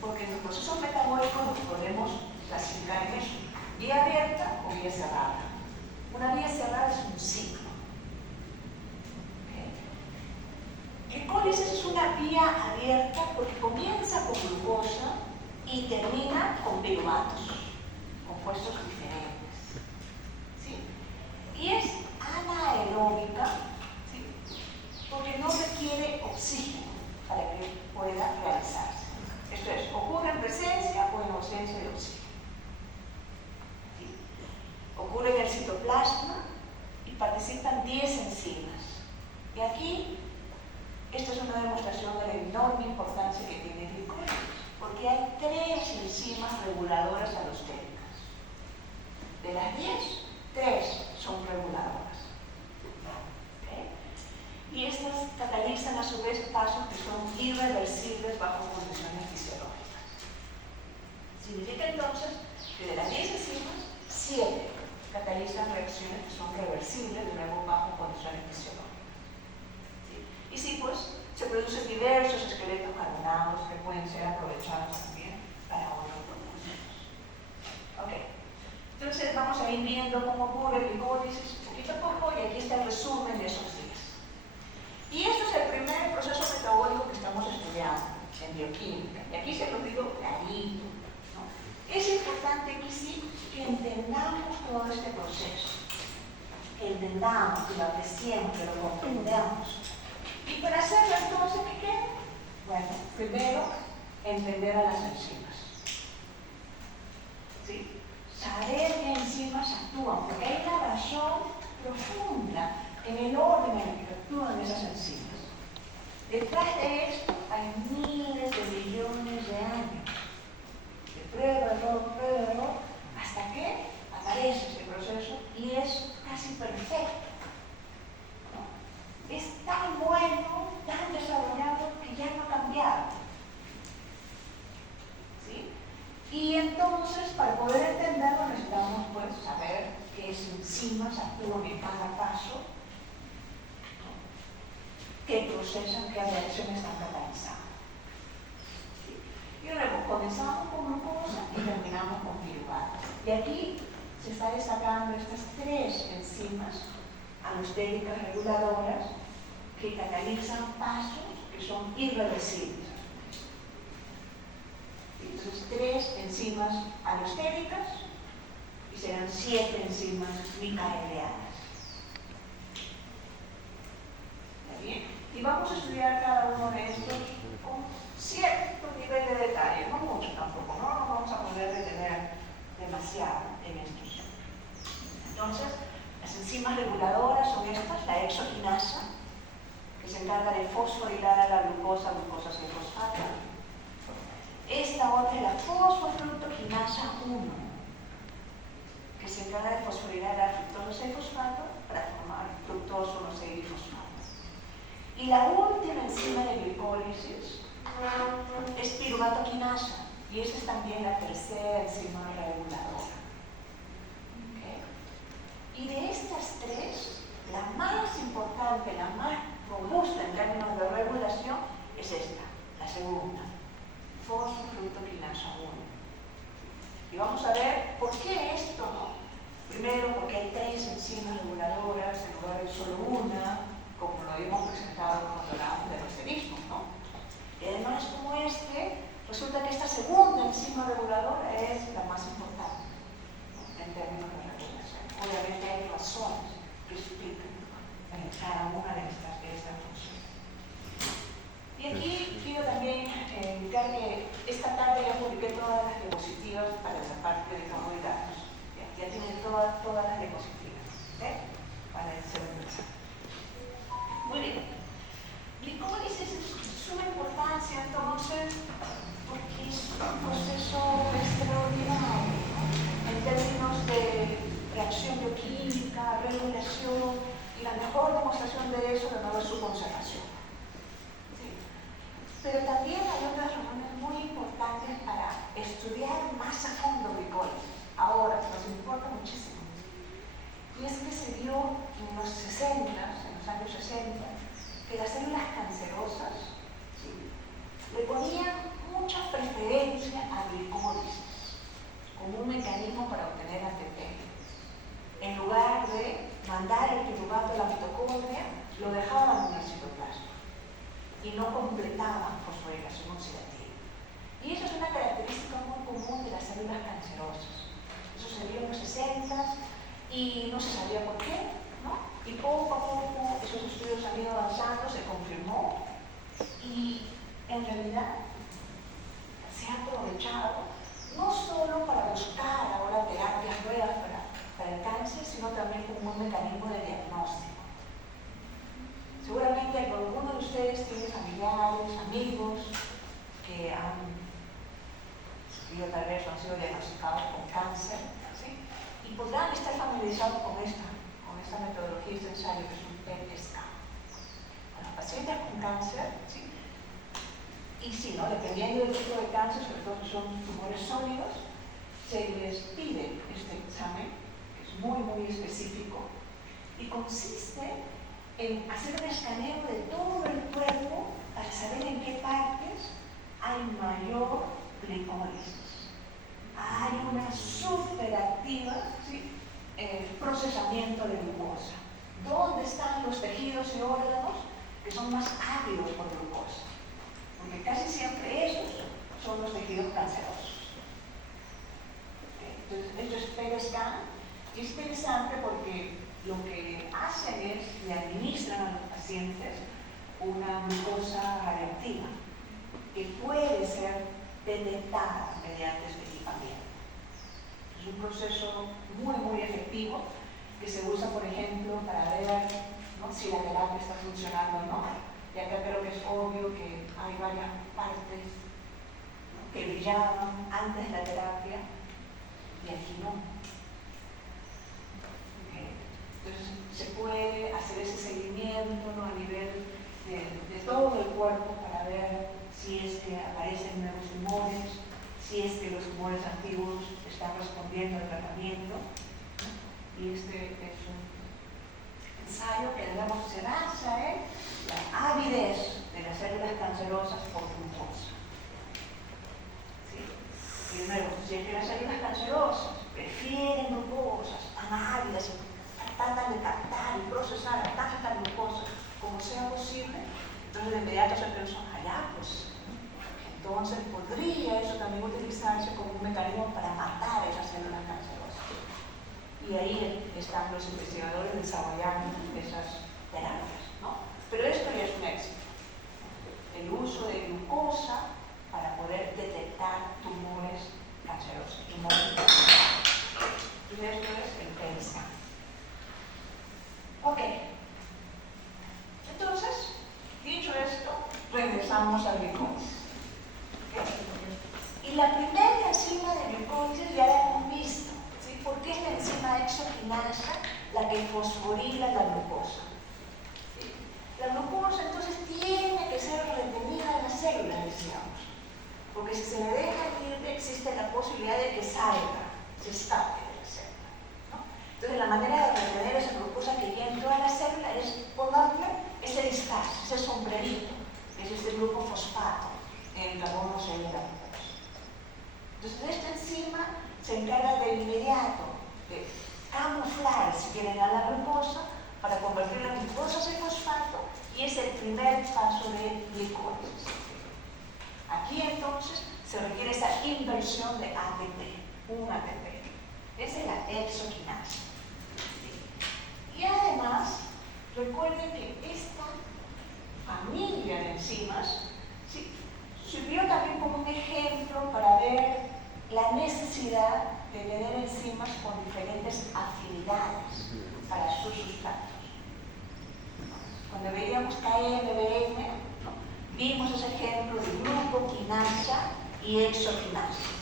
Porque en los procesos metabólicos los podemos clasificar en eso. Vía abierta o vía cerrada. Una vía cerrada es un ciclo. Glicólisis es una vía abierta porque comienza con glucosa y termina con piruvatos, compuestos diferentes. ¿Sí? Y es anaeróbica, ¿sí? Porque no requiere oxígeno para que pueda realizarse. Esto es, ocurre en presencia o en ausencia de oxígeno. ¿Sí? Ocurre en el citoplasma y participan 10 enzimas. Y aquí, esta es una demostración de la enorme importancia que tiene el glicólisis, porque hay 3 enzimas reguladoras alostéricas. De las 10, 3 son reguladoras. ¿Okay? Y estas catalizan a su vez pasos que son irreversibles bajo condiciones fisiológicas. Significa entonces que de las 10 enzimas, 7 catalizan reacciones que son reversibles de nuevo bajo condiciones fisiológicas. Y sí, pues, se producen diversos esqueletos carbonados que pueden ser aprovechados también para otros propósitos. Ok. Entonces vamos a ir viendo cómo ocurre el glicólisis poquito a poco y aquí está el resumen de esos días. Y esto es el primer proceso metabólico que estamos estudiando en bioquímica. Y aquí se los digo clarito, ¿no? Es importante que sí que entendamos todo este proceso. Que entendamos, que lo apreciemos, que lo comprendamos. Y para hacerlo entonces, ¿qué queda? Bueno, primero, entender a las enzimas. ¿Sí? Saber qué enzimas actúan, porque hay una razón profunda en el orden en el que actúan esas enzimas. Detrás de esto hay miles de millones de años de prueba, error, hasta que aparece este proceso y es casi perfecto. Es tan bueno, tan desarrollado, que ya no ha cambiado. ¿Sí? Y entonces, para poder entenderlo, necesitamos pues, saber qué enzimas actúan en cada paso, ¿no? Qué procesan, qué reacciones están catalizando. ¿Sí? Y luego comenzamos con glucosa y terminamos con piruvatos. Y aquí se está destacando estas 3 enzimas alostéricas reguladoras que catalizan pasos que son irreversibles. Entonces, 3 enzimas alostéricas y serán 7 enzimas micaelianas. ¿Está bien? Y vamos a estudiar cada uno de estos con cierto nivel de detalle, no mucho tampoco, no nos vamos a poder detener demasiado en estos. Entonces, las enzimas reguladoras son estas, la exoquinasa, que se encarga de fosforilar a la glucosa 6-fosfato. Esta otra es la fosfofructoquinasa 1, que se encarga de fosforilar a la fructosa 6-fosfato para formar fructoso 1,6-difosfato. Y la última enzima de glicólisis es piruvatoquinasa, y esa es también la tercera enzima reguladora. ¿Okay? Y de estas 3, la más importante, la más robusta en términos de regulación es esta, la segunda, fosfofructoquinasa 1. Y vamos a ver por qué esto no. Primero, porque hay 3 enzimas reguladoras en lugar de solo una, como lo hemos presentado cuando hablábamos de reserismo, ¿no? Y además, como resulta que esta segunda enzima reguladora es la más importante, ¿no? En términos de regulación. Obviamente hay razones que explican en cada una de estas funciones. Y aquí quiero también indicar que esta tarde ya publiqué todas las diapositivas para la parte de carbohidratos. Ya tienen todas las diapositivas, ¿eh? Para el segundo examen. 60 que las células cancerosas, ¿sí?, le ponían mucha preferencia a glicólisis como un mecanismo para obtener ATP. En lugar de mandar el piruvato a la mitocondria, lo dejaban en el citoplasma y no completaban fosforilación oxidativa. Y eso es una característica muy común de las células cancerosas. Eso se vio en los 60 y no se sabía por qué, ¿no? Y poco a poco esos estudios han ido avanzando, se confirmó y en realidad se ha aprovechado no solo para buscar ahora terapias nuevas para el cáncer, sino también como un mecanismo de diagnóstico. Seguramente alguno de ustedes tiene familiares, amigos que han sufrido tal vez o han sido diagnosticados con cáncer, ¿sí?, y podrán estar familiarizados con esta metodología, este ensayo que es un PET scan. A los pacientes con cáncer, ¿sí?, y sí, ¿no?, dependiendo del tipo de cáncer, sobre todo si son tumores sólidos, se les pide este examen, que es muy, muy específico, y consiste en hacer un escaneo de todo el cuerpo para saber en qué partes hay mayor glicólisis. Hay una superactiva, ¿sí?, procesamiento de glucosa. ¿Dónde están los tejidos y órganos que son más ávidos por glucosa? Porque casi siempre esos son los tejidos cancerosos. Entonces, esto es PET scan y es interesante porque lo que hacen es le administran a los pacientes una glucosa radioactiva que puede ser detectada mediante este equipamiento. Es un proceso muy, muy efectivo que se usa, por ejemplo, para ver, ¿no?, si la terapia está funcionando o no. Y acá creo que es obvio que hay varias partes, ¿no?, que brillaban antes de la terapia y aquí no. Entonces se puede hacer ese seguimiento, ¿no?, a nivel de todo el cuerpo para ver si es que aparecen nuevos tumores, si es que los tumores antiguos están respondiendo al tratamiento, ¿no? Y este es un ensayo que, digamos, se basa en la avidez de las células cancerosas por glucosa. ¿Sí? Y de nuevo, si es que las células cancerosas prefieren glucosas, están ávidas, tratan de captar y procesar tanta glucosa como sea posible, entonces de inmediato se piensa, pues entonces podría eso también utilizarse como un mecanismo para matar esas células cancerosas. Y ahí están los investigadores desarrollando esas terapias, ¿no? Pero esto ya es un éxito. El uso de glucosa para poder detectar tumores cancerosos, tumores cancerosos. Entonces esto es el PET scan. Ok. Entonces, dicho esto, regresamos al glicólisis. ¿Okay? Y la primera enzima de glicólisis ya la hemos visto, ¿sí? Porque es la enzima exoquinasa la que fosforila la glucosa. ¿Sí? La glucosa entonces tiene que ser retenida en las células, decíamos, porque si se le deja libre existe la posibilidad de que salga, se escape de la célula, ¿no? Entonces la manera de retener esa glucosa que ya entró a la célula es ponerle ese disfraz, ese sombrerito, que es este grupo fosfato en carbono 6 de la glucosa. Entonces esta enzima se encarga de inmediato de camuflar, si quieren, a la glucosa para convertir la glucosa en fosfato y es el primer paso de glicólisis. Aquí entonces se requiere esa inversión de ATP, un ATP. Esa es la exoquinasa. Y además, recuerden que esta familia de enzimas, ¿sí?, sirvió también como un ejemplo para ver la necesidad de tener enzimas con diferentes afinidades para sus sustratos. Cuando veíamos KMBM, ¿no?, vimos ese ejemplo de glucoquinasa y exoquinasa.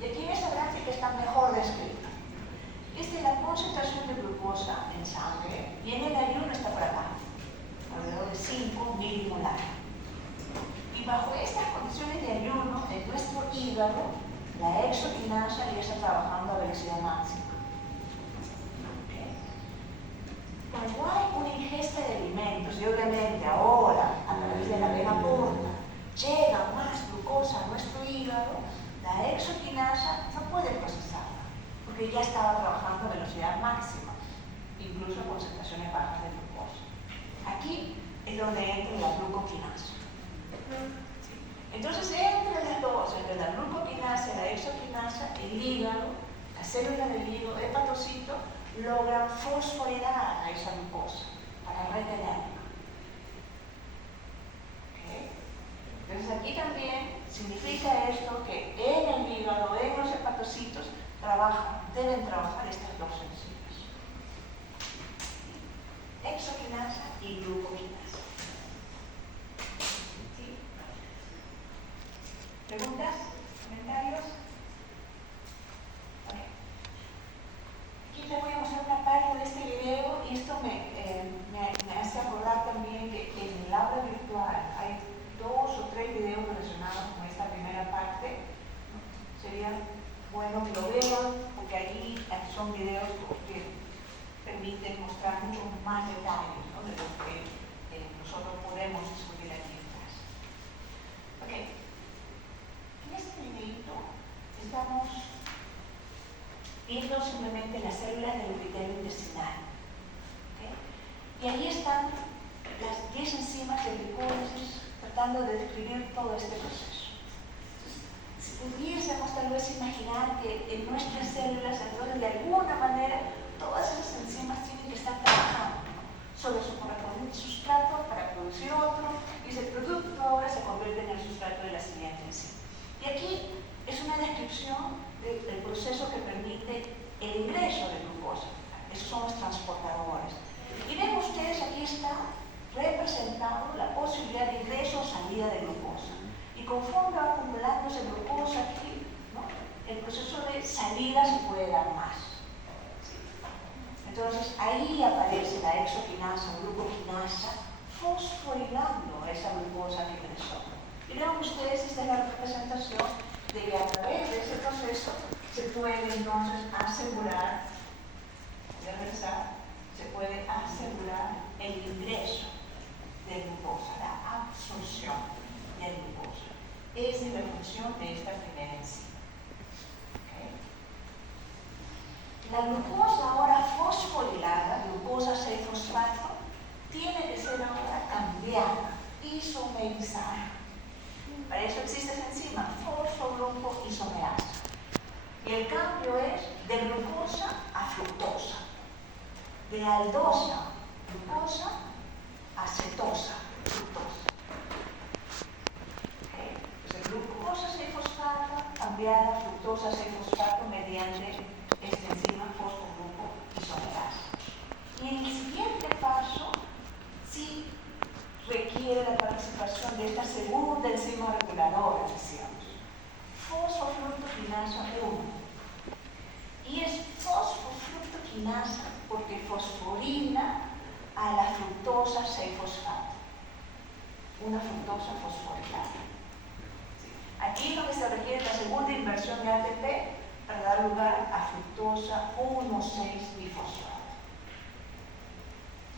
Y aquí en esta gráfica está mejor descrita. Esta es la concentración de glucosa en sangre y en el ayuno está por acá, alrededor de 5 milimolar. Y bajo estas condiciones de ayuno, en nuestro hígado, la exoquinasa ya está trabajando a velocidad máxima. ¿Okay? Cuando hay una ingesta de alimentos, es donde entra la glucoquinasa. ¿Sí? Entonces, entre las dos, entre la glucoquinasa y la exoquinasa, el hígado, las células del hígado, hepatocito, logran fosforilar a esa glucosa para retenerla. ¿Okay? Entonces, aquí también significa esto que en el hígado, en los hepatocitos, deben trabajar estas dos enzimas: exoquinasa y glucoquinasa. ¿Sí? ¿Preguntas? ¿Comentarios? Okay. Aquí les voy a mostrar una parte de este video y esto me hace acordar también que en el aula virtual hay 2 o 3 videos relacionados con esta primera parte. Sería bueno que lo vean, porque allí son videos que permiten mostrar mucho más detalles, ¿no?, de lo que nosotros podemos discutir aquí en clase. Ok, en este videito estamos viendo simplemente las células del epitelio intestinal. ¿Okay? Y ahí están las 10 enzimas de glicólisis tratando de describir todo este proceso. Si pudiésemos tal vez imaginar que en nuestras células, entonces de alguna manera, todas esas enzimas tienen que estar trabajando, ¿no?, sobre su correspondiente sustrato para producir otro, y ese producto ahora se convierte en el sustrato de la siguiente enzima. Y aquí es una descripción del proceso que permite el ingreso de glucosa. Esos son los transportadores. Y ven ustedes, aquí está representado la posibilidad de ingreso o salida de glucosa. Y conforme va acumulándose glucosa aquí, ¿no?, el proceso de salida se puede dar más. ¿Sí? Entonces ahí aparece la exoquinasa o glucoquinasa fosforilando esa glucosa que ingresó. Y vean ustedes, esta es la representación de que a través de ese proceso se puede entonces asegurar, se puede asegurar el ingreso de glucosa, la absorción de glucosa. Esa es la función de esta primera enzima. ¿Okay? La glucosa ahora fosforilada, glucosa 6-fosfato, tiene que ser ahora cambiada, isomerizada. Para eso existe esa enzima, fosfoglucoisomerasa. Y el cambio es de glucosa a fructosa, de aldosa, glucosa, a cetosa, fructosa. ¿Okay? Entonces, glucosa 6-fosfato cambiada a fructosa 6-fosfato mediante esta enzima fosfoglucoisomerasa. Y el siguiente paso sí requiere la participación de esta segunda enzima reguladora, decíamos, fosfofructoquinasa 1. Y es fosfofructoquinasa porque fosforila a la fructosa 6-fosfato, una fructosa fosforilada. ¿Sí? Aquí lo que se requiere es la segunda inversión de ATP para dar lugar a fructosa 1,6-bifosfato.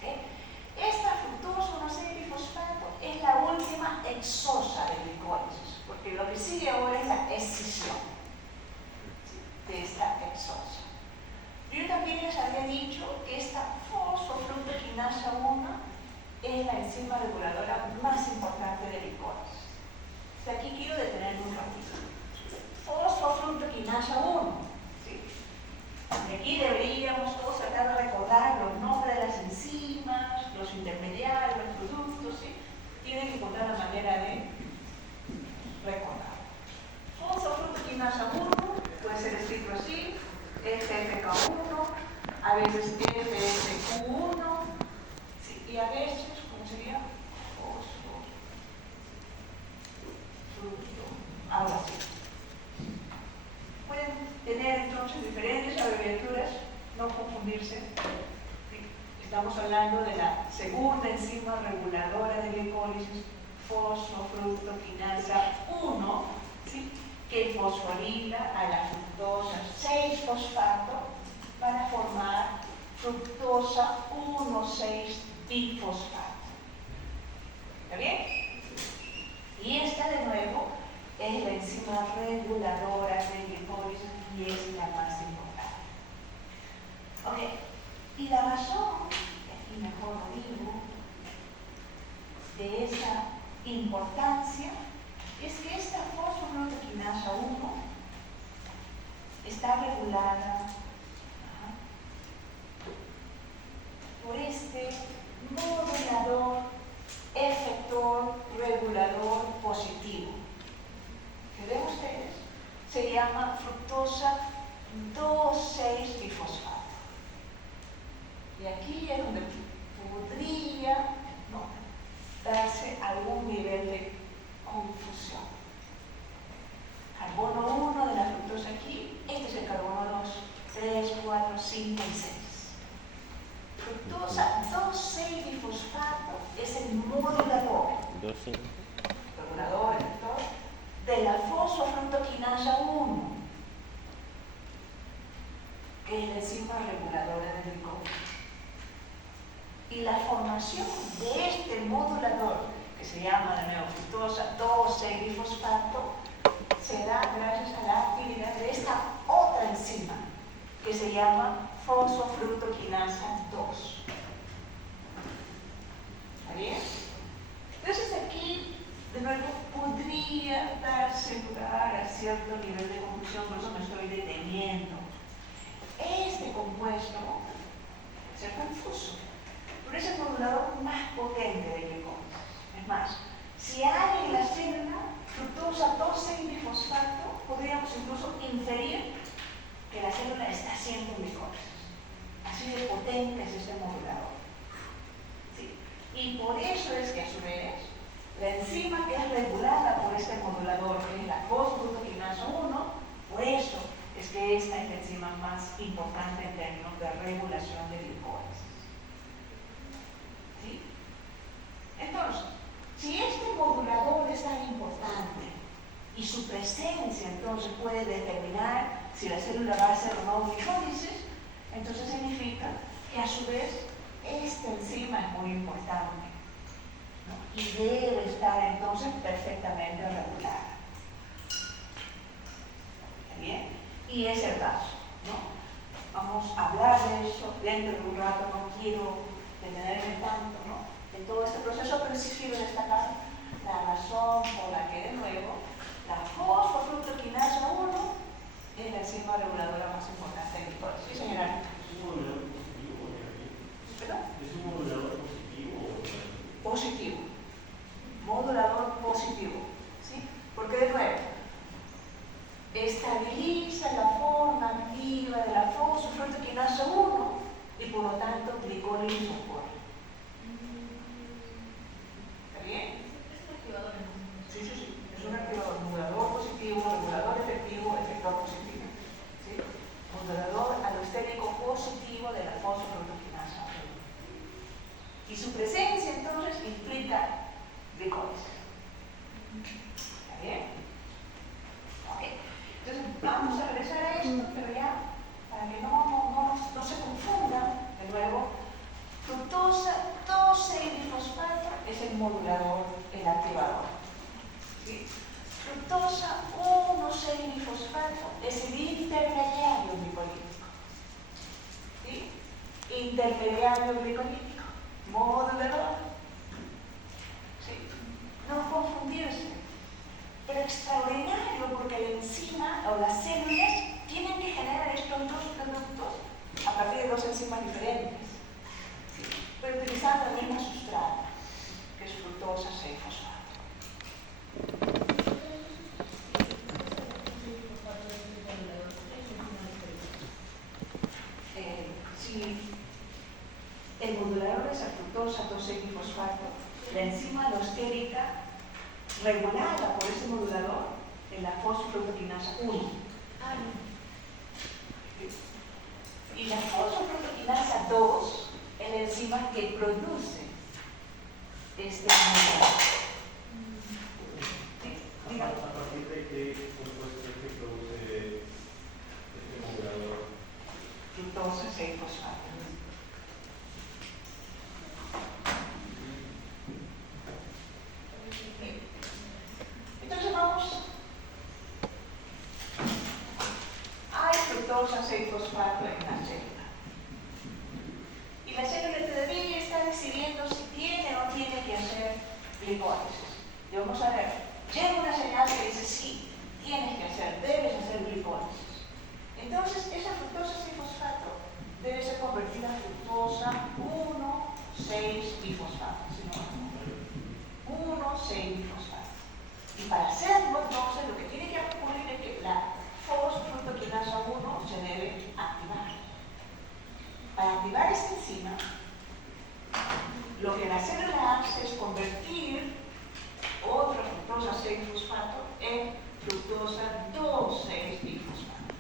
¿Sí? Esta fructosa 1,6-bifosfato es la última exosa de glicólisis, porque lo que sigue ahora es la escisión, ¿sí?, de esta exosa. Yo también les había dicho que esta fosfofructoquinasa 1 es la enzima reguladora más importante de glicólisis. Aquí quiero detenerme un ratito. Fosfofructoquinasa 1. ¿Sí? Y aquí deberíamos todos tratar de recordar los nombres de las enzimas, los intermediarios, los productos. ¿Sí? Tienen que encontrar la manera de recordar. Fosfofructoquinasa 1 puede ser escrito así: FFK1, a veces FFQ1, ¿sí?, y a veces, ¿cómo sería? Algo así. Pueden tener entonces diferentes abreviaturas, no confundirse. ¿Sí? Estamos hablando de la segunda enzima reguladora de glicólisis, fosfofructoquinasa 1, ¿sí?, que fosforila a la fructosa 6-fosfato para formar fructosa 1,6-bifosfato. ¿Está bien? Y esta, de nuevo, es la enzima reguladora de glicólisis y es la más importante. Ok, y la razón, aquí mejor lo digo, de esa importancia es que esta fosfofructoquinasa 1 está regulada por este modulador, efector, regulador positivo. ¿Que ven ustedes? Se llama fructosa 2,6-difosfato. Y aquí es donde podría darse algún nivel de confusión. Carbono 1 de la fructosa aquí, este es el carbono 2, 3, 4, 5 y 6. Fructosa 2,6-difosfato es el modulador, regulador, efector, de la fosfofructoquinasa 1, que es la enzima reguladora del glucógeno. Y la formación de este modulador, que se llama de nuevo fructosa 2,6-difosfato, se da gracias a la actividad de esta otra enzima, que se llama fosfofructoquinasa 2. ¿Está bien? Entonces aquí, de nuevo, podría darse lugar a cierto nivel de confusión, por eso me estoy deteniendo. Este compuesto puede ser confuso, pero es el modulador más potente de glucógeno. Es más, si hay en la célula fructosa 2,6-difosfato, podríamos incluso inferir que la célula está haciendo glucólisis. Así de potente es este modulador. ¿Sí? Y por eso es que a su vez, la enzima que es regulada por este modulador, que es la fosfofructoquinasa 1, por eso es que esta es la enzima más importante en términos de regulación de glucólisis. ¿Sí? Entonces, si este modulador es tan importante y su presencia entonces puede determinar si la célula va a hacer o no glucólisis, entonces significa que a su vez esta enzima es muy importante, ¿no? Y debe estar entonces perfectamente regulada. ¿Está bien? Y es el caso, ¿no? Vamos a hablar de eso dentro de un rato, no quiero detenerme tanto, ¿no?, en todo este proceso, pero sí quiero destacar la razón por la que, de nuevo, la fosfofructoquinasa 1 es la enzima reguladora más importante de glucólisis. Sí, señora. ¿Es un modulador positivo o negativo? ¿Perdón? ¿Es un modulador positivo o negativo? Positivo. Modulador positivo. ¿Sí? Porque, de nuevo, estabiliza la forma activa de la fosfofructoquinasa 1 y, por lo tanto, glicólisis ocurre. ¿Está bien? Es un activador. Sí, sí, sí. Es un activador, modulador positivo, regulador efectivo, efector positivo. ¿Sí? Modulador alostérico positivo de la fosfofructoquinasa 1. Y su presencia entonces implica glicólisis. ¿Está bien? Ok. Entonces vamos a regresar a esto, pero ya para que no se confundan, de nuevo, fructosa 2,6-difosfato es el modulador, el activador. ¿Sí? Fructosa 1,6-difosfato es el intermediario glicolítico. ¿Sí? Intermediario glicolítico, modulador. ¿Sí? No confundirse. Pero extraordinario porque la enzima o las células tienen que generar estos dos productos a partir de dos enzimas diferentes, ¿sí?, pero utilizando el mismo sustrato, que es fructosa 6-fosfato. Si el modulador es la fructosa 2,6-difosfato, la enzima alostérica regulada por ese modulador en la fosfofructoquinasa 1. Y la fosfofructoquinasa 2 es la enzima que produce este modulador. ¿Sí? ¿A partir de qué compuesto es que produce este modulador? Fructosa 6-fosfato. Entonces vamos. Hay fructosa 6-fosfato en la célula. Y la célula todavía está decidiendo si tiene o no tiene que hacer glicólisis. Y vamos a ver, llega una señal que dice sí, tienes que hacer, debes hacer glicólisis. Entonces, esa fructosa 6-fosfato debe ser convertida en fructosa 1,6-bifosfato. 1,6-bifosfato. Y para hacerlo, entonces, lo que tiene que ocurrir es que la fosfructoquinasa 1 se debe activar. Para activar esta enzima, lo que la célula hace es convertir otra fructosa 6-fosfato en fructosa 2,6-bifosfato.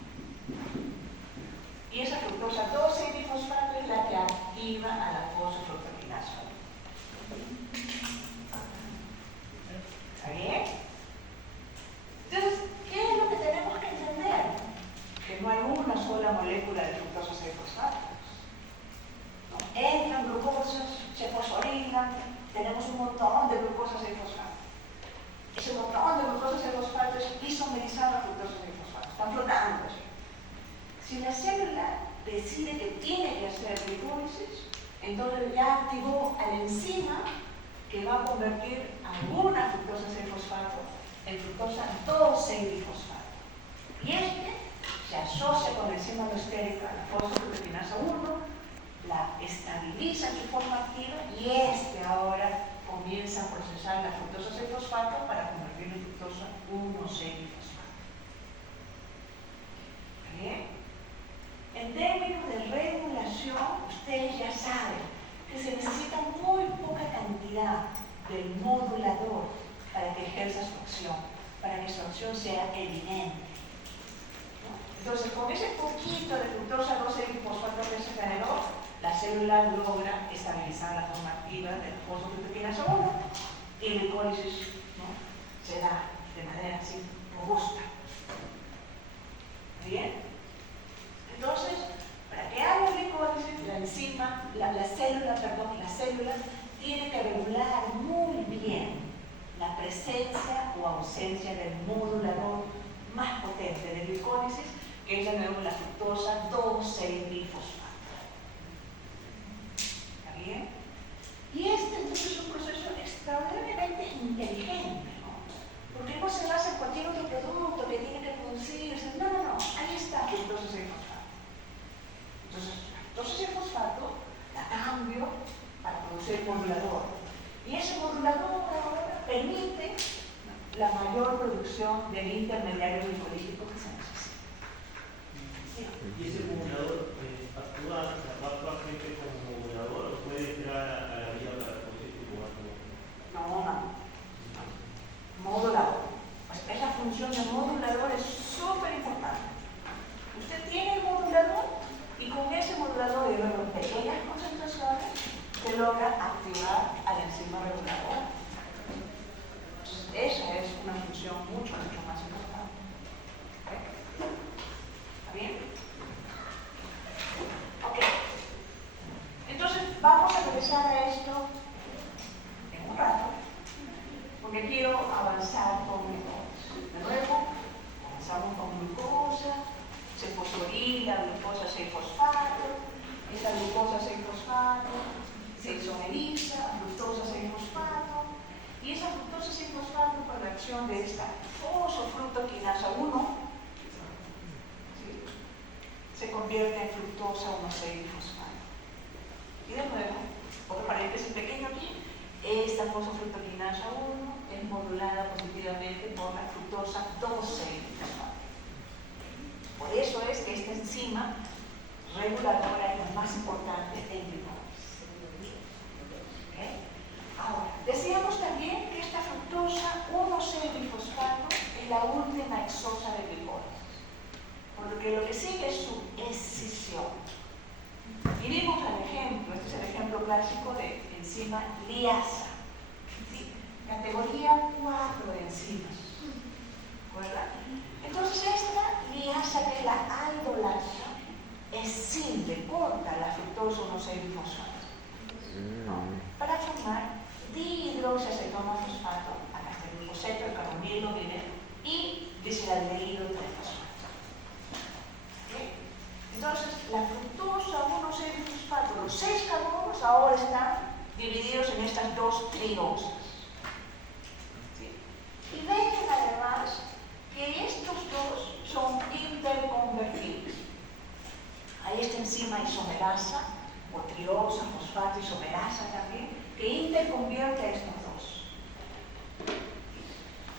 Y esa fructosa 2,6-bifosfato es la que activa a la fosfructoquinasa 1. ¿Está bien? Entonces, ¿qué es lo que tenemos que entender? Que no hay una sola molécula de fructosa 6-fosfato. ¿No? Entran glucosas, se fosforilan, tenemos un montón de glucosa 6-fosfato. Ese montón de glucosa 6-fosfato es isomerizada a fructosa 6-fosfato. Están flotando así. Si la célula decide que tiene que hacer glicólisis, entonces ya activó a la enzima que va a convertir alguna fructosa 6-fosfato en fructosa 2,6-bifosfato. Y se asocia con la enzima endostérica, la fosfructoquinasa 1, la estabiliza en su forma activa y ahora comienza a procesar la fructosa 6-fosfato para convertirla en fructosa 1,6-bifosfato. ¿Bien? En términos de regulación, ustedes ya saben que se necesita muy poca cantidad del modulador para que ejerza su acción, para que su acción sea evidente. ¿No? Entonces, con ese poquito de fructosa 2,6-bifosfato que se generó, la célula logra estabilizar la forma activa de la fosfructoquinasa 1 y la glicólisis, ¿no?, se da de manera así robusta. ¿Bien? Entonces, para que haga glicólisis, la célula tiene que regular muy bien la presencia o ausencia del modulador más potente de glicólisis, que es de nuevo la fructosa 2,6-bifosfato. ¿Está bien? Y entonces es un proceso extraordinariamente inteligente, ¿no? Porque no se basa en cualquier otro producto que tiene que producirse. No, ahí está fructosa 6-fosfato. Entonces, la fructosa 6-fosfato la cambio para producir el modulador. Y ese modulador ahora permite la mayor producción del intermediario glicolítico que se necesita. ¿Y ese modulador actúa actualmente como modulador o puede entrar a la vida para producir tipo átomo? No. Modulador. Pues esa función de modulador es súper importante. Usted tiene el modulador y con ese modulador y luego en pequeñas concentraciones se logra activar a la enzima reguladora. Entonces, esa es una función mucho más importante. ¿Okay? ¿Está bien? Ok. Entonces, vamos a regresar a esto en un rato, porque quiero avanzar con glucosa. De nuevo, avanzamos con glucosa, se fosforila, glucosa 6-fosfato, esa glucosa 6-fosfato se isomeriza, fructosa 6-fosfato, y esa fructosa 6-fosfato por la acción de esta fosfructoquinasa 1 se convierte en fructosa 1,6-bifosfato. Y de nuevo, otro paréntesis pequeño aquí, esta fosfructoquinasa 1 es modulada positivamente por la fructosa 2,6-bifosfato. Por eso es que esta enzima reguladora es la más importante en glicólisis. ¿Okay? Ahora, decíamos también que esta fructosa 1,6-bifosfato es la última exosa de glicólisis, porque lo que sigue es su escisión. Y vimos el ejemplo, este es el ejemplo clásico de enzima liasa, ¿sí? Categoría 4 de enzimas. ¿Verdad? Entonces esta liasa, que es la aldolasa, escinde, corta la fructosa 1,6-bifosfato, ¿no?, para formar dihidroxiacetono-fosfato, acá está el glucoseto, el carbonilo, y bisildehídro 3-fosfato. ¿Okay? Entonces, la fructosa 1,6-bifosfato, los 6 carbonos ahora están divididos en estas dos triosas. isomerasa, o triosa, fosfato, isomerasa también, que interconvierte a estos dos.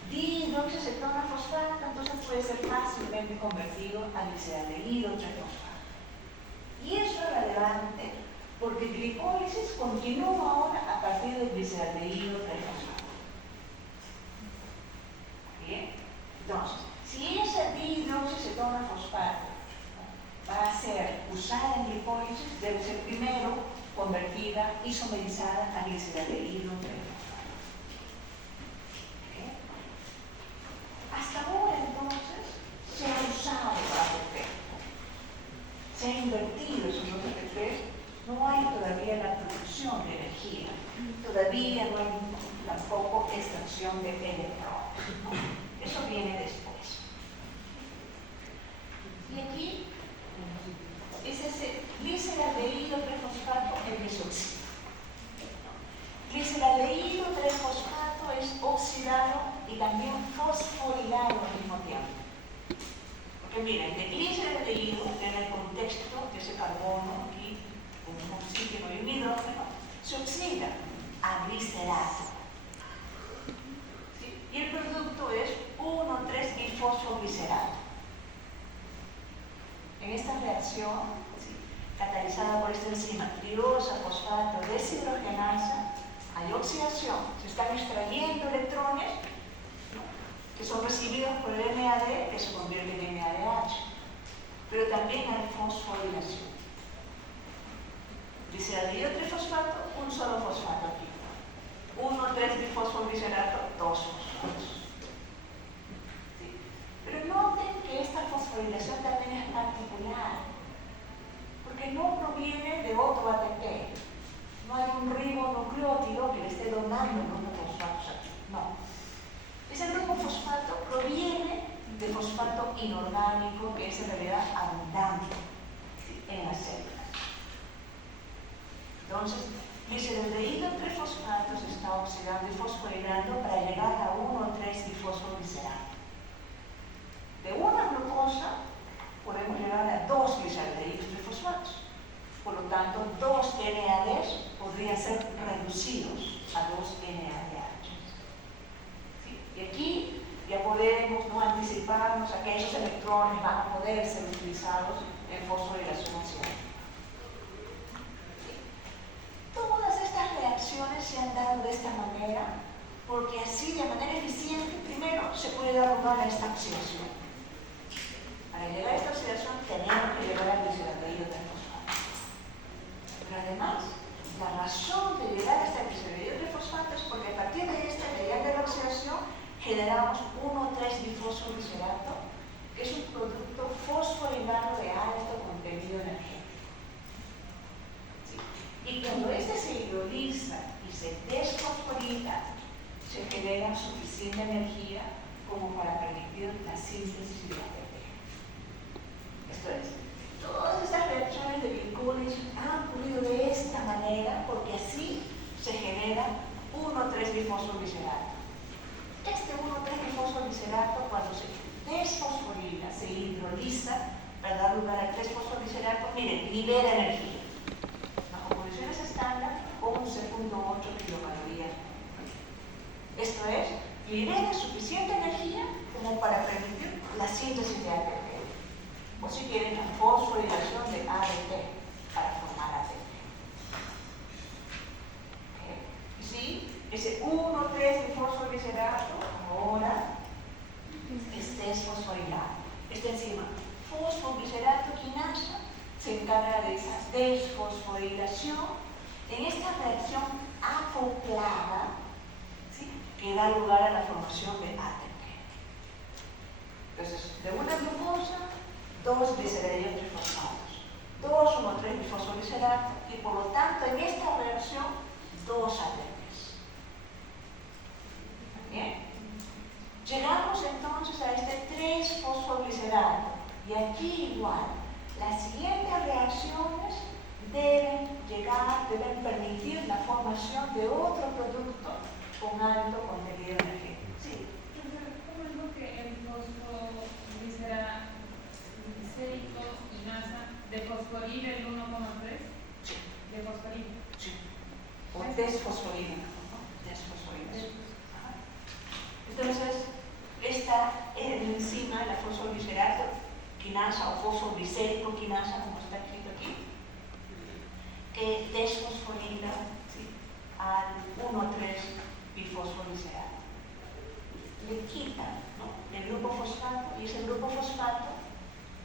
Dihidroxicetona fosfato, entonces puede ser fácilmente convertido a gliceraldehído 3-fosfato. Y eso es relevante porque glicólisis continúa ahora a partir del gliceraldehído 3-fosfato. Bien, entonces, si esa dihidroxicetona fosfato va a ser usada en glicólisis, debe ser primero convertida, isomerizada a gliceraldehído 3-fosfato. Hasta ahora, entonces, se ha usado ATP. Se ha invertido esos dos ATP. No hay todavía la producción de energía. Todavía no hay tampoco extracción de electrones. Eso viene después. Y aquí es ese gliceraldehído 3-fosfato el que se oxida. Gliceraldehído 3-fosfato es oxidado y también fosforilado al mismo tiempo. Porque miren, de gliceraldehído, en el contexto de ese carbono aquí, con un oxígeno y un hidrógeno, se oxida a glicerato. ¿Sí? Y el producto es 1,3-bifosfoglicerato. En esta reacción, ¿sí?, catalizada por esta enzima triosa fosfato deshidrogenasa, hay oxidación, se están extrayendo electrones, ¿no?, que son recibidos por el NAD, que se convierte en NADH, pero también hay fosforilación. Gliceraldehído 3-fosfato, un solo fosfato aquí. 1,3-bifosfoglicerato, 2 fosfatos. ¿Sí? Pero noten que esta fosforilación también es particular, porque no proviene de otro ATP. No hay un ribonucleótido que le esté donando grupos fosfatos aquí. No. Ese grupo fosfato proviene de fosfato inorgánico, que es en realidad abundante, ¿sí?, en las células. Entonces, gliceraldehído 3-fosfato se está oxidando y fosforilando para llegar a 1,3-bifosfoglicerato. De una glucosa podemos llegar a 2 gliceraldehídos 3-fosfatos. Por lo tanto, 2 NADs podrían ser reducidos a 2 NADH. ¿Sí? Y aquí ya podemos no anticiparnos a que esos electrones van a poder ser utilizados en fosforilación oxidante. Todas estas reacciones se han dado de esta manera porque así, de manera eficiente, primero se puede dar lugar a esta oxidación. Para llegar a esta oxidación tenemos que llegar al gliceraldehído 3-fosfato. Pero además, la razón de llegar a este gliceraldehído 3-fosfato es porque a partir de esta, mediante la oxidación, generamos 1,3-bifosfoglicerato, que es un producto fosforilado de alto contenido energético. Y cuando este se hidroliza y se desfosforila, se genera suficiente energía como para permitir la síntesis de ATP. Esto es, todas estas reacciones de glicólisis han ocurrido de esta manera porque así se genera 1,3-bifosfoglicerato. Este 1,3-bifosfoglicerato, cuando se desfosforila, se hidroliza para dar lugar al 3-fosfoglicerato, miren, libera energía. Bajo condiciones estándar, 11,8 kilocalorías. Esto es, libera suficiente energía como para permitir la síntesis de ATP. O si quieren, la fosforilación de ADP para formar ATP. ¿Okay? Y sí, ese 1,3-bifosfoglicerato ahora es desfosforilado. Esta enzima fosfoglicerato quinasa se encarga de esa desfosforilación en esta reacción acoplada, ¿sí?, que da lugar a la formación de ATP. Entonces, de una glucosa, 2 gliceraldehídos 3-fosfatos, 2 1,3-bifosfoglicerato y por lo tanto en esta reacción 2 ATPs. ¿Bien? Llegamos entonces a este 3-fosfoglicerato y aquí igual. Las siguientes reacciones deben permitir la formación de otro producto con alto contenido energético. Sí. ¿Cómo es lo que el fosfoglicerato inasa de fosforil el 1,3. Sí. De fosforil. Sí. O desfosforina, ¿no? Desfosforilación. Ajá. Entonces, esta enzima, la fosfoglicerato quinasa o fosfoglicérico quinasa, como está escrito aquí, que desfosforila, ¿sí?, al 1,3 bifosfolicerato. Le quita, ¿no?, el grupo fosfato, y ese grupo fosfato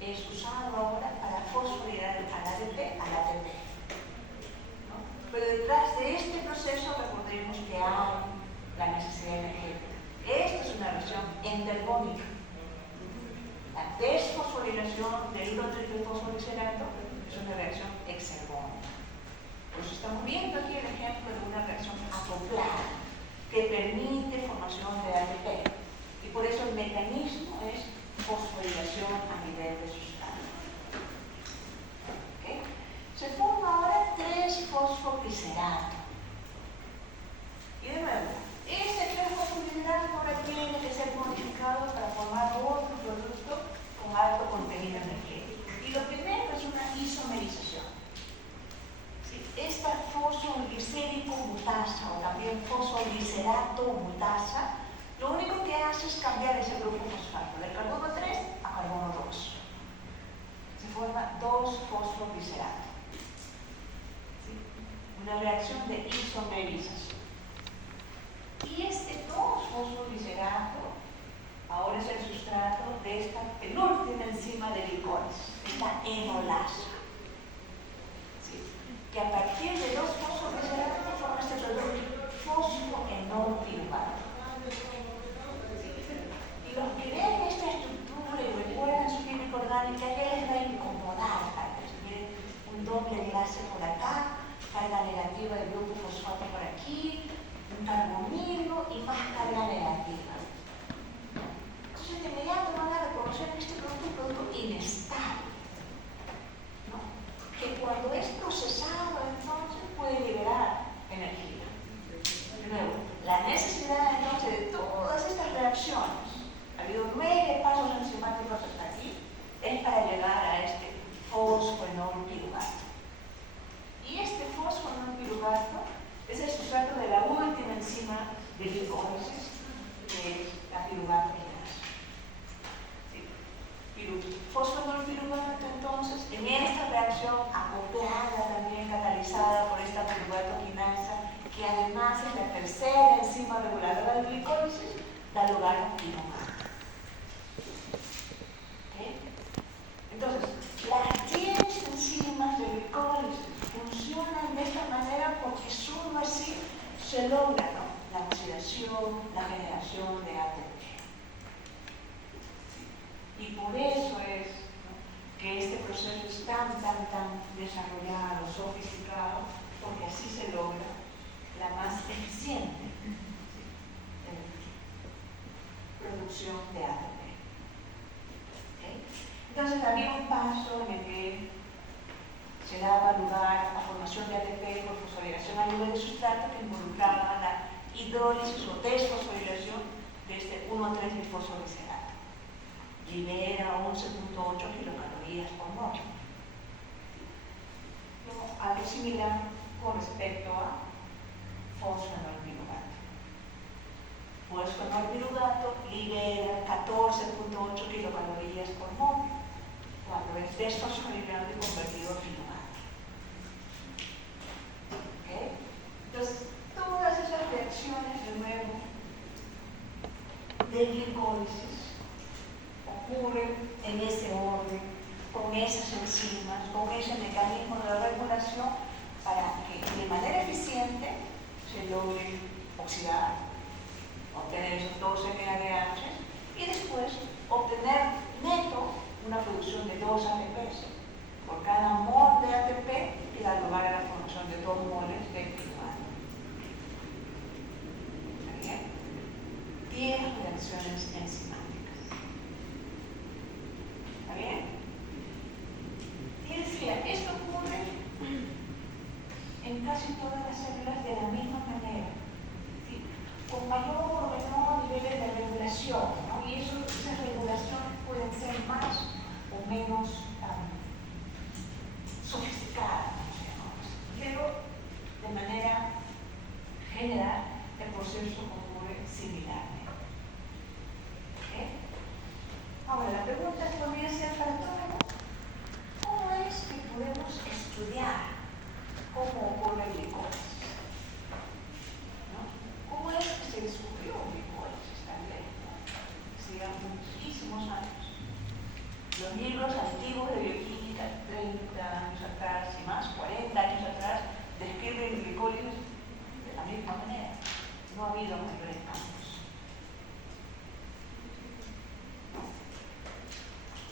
es usado ahora para fosforilar al ADP, al ATP. ¿No? Pero detrás de este proceso recordemos que hay la necesidad energética. Esto es una reacción endergónica. La desfosforilación del 1,3 bifosfolicerato es una reacción exergónica. Pues estamos viendo aquí el ejemplo de una reacción acoplada que permite formación de ATP. Y por eso el mecanismo es fosforilación a nivel de sustrato. ¿Okay? Se forma ahora 3-fosfoglicerato. Y de nuevo, este 3-fosfoglicerato ahora tiene que ser modificado para formar otro producto con alto contenido energético. Y lo primero es una isomerización. ¿Sí? Esta fosfoglicérico mutasa o también fosfoglicerato mutasa, lo único que hace es cambiar ese grupo fosfato del carbono 3 a carbono 2. Se forma 2-fosfoglicerato. ¿Sí? Una reacción de isomerización. Y este 2-fosfoglicerato ahora es el sustrato de esta penúltima enzima de glicólisis, esta enolasa. ¿Sí? Que a partir de 2-fosfoglicerato forma este producto fosfoenolpiruvato. Y los que ven esta estructura y recuerdan su química orgánica, ya les va a incomodar tal vez. Miren, un doble enlace por acá, carga negativa del grupo fosfato por aquí, un carbonilo y más carga negativa. Entonces de inmediato van a reconocer que este producto es un producto inestable, ¿no? Que cuando es procesado entonces puede liberar energía. De nuevo, la necesidad entonces de todas estas reacciones, ha habido 9 pasos enzimáticos hasta aquí, es para llegar a este fosfoenolpiruvato. Y este fosfoenolpiruvato es el sustrato de la última enzima de glicólisis, que es la piruvato quinasa. ¿Sí? Fosfoenolpiruvato, entonces, en esta reacción acoplada también, catalizada por esta piruvato quinasa, que además es la tercera enzima reguladora de glicólisis, da lugar a piruvato. ¿Okay? Entonces, las 10 enzimas de glicólisis funcionan de esta manera porque solo así se logra, ¿no?, la oxidación, la generación de ATP. Y por eso es, ¿no?, que este proceso es tan desarrollado, sofisticado, porque así se logra la más eficiente, ¿sí?, producción de ATP. ¿Okay? Entonces había un paso en el que se daba lugar a la formación de ATP por fosforilación a nivel de sustrato que involucraba la hidrólisis o desfosforilación de este 1,3 bifosfoglicerato. Libera 11,8 kilocalorías por mol. Algo similar con respecto a fosfoenolpiruvato. Fosfoenolpiruvato libera 14,8 kilocalorías por mol cuando es desfosforilado y convertido en piruvato. ¿Okay? Entonces, todas esas reacciones de nuevo de glicólisis ocurren en ese orden, con esas enzimas, con ese mecanismo de regulación para que de manera eficiente se logre oxidar, obtener esos 12 NADH y después obtener neto una producción de 2 ATPs. Por cada mol de ATP que da lugar a la formación de 2 moles de piruvato. ¿Está bien? 10 reacciones enzimáticas. ¿Está bien? Y decía, esto ocurre en casi todas las células de la misma manera, ¿sí?, con mayor o menor niveles de regulación, ¿no? Y esas regulaciones pueden ser más o menos proceso ocurre similarmente. ¿Okay? Ahora, la pregunta podría ser para todos: ¿cómo es que podemos estudiar cómo ocurre el glicólisis? ¿No? ¿Cómo es que se descubrió el glicólisis también? ¿No? Hacía muchísimos años. Los libros antiguos de bioquímica, 30 años atrás y más, 40 años atrás, describen el glicólisis de la misma manera. No ha habido mayores cambios.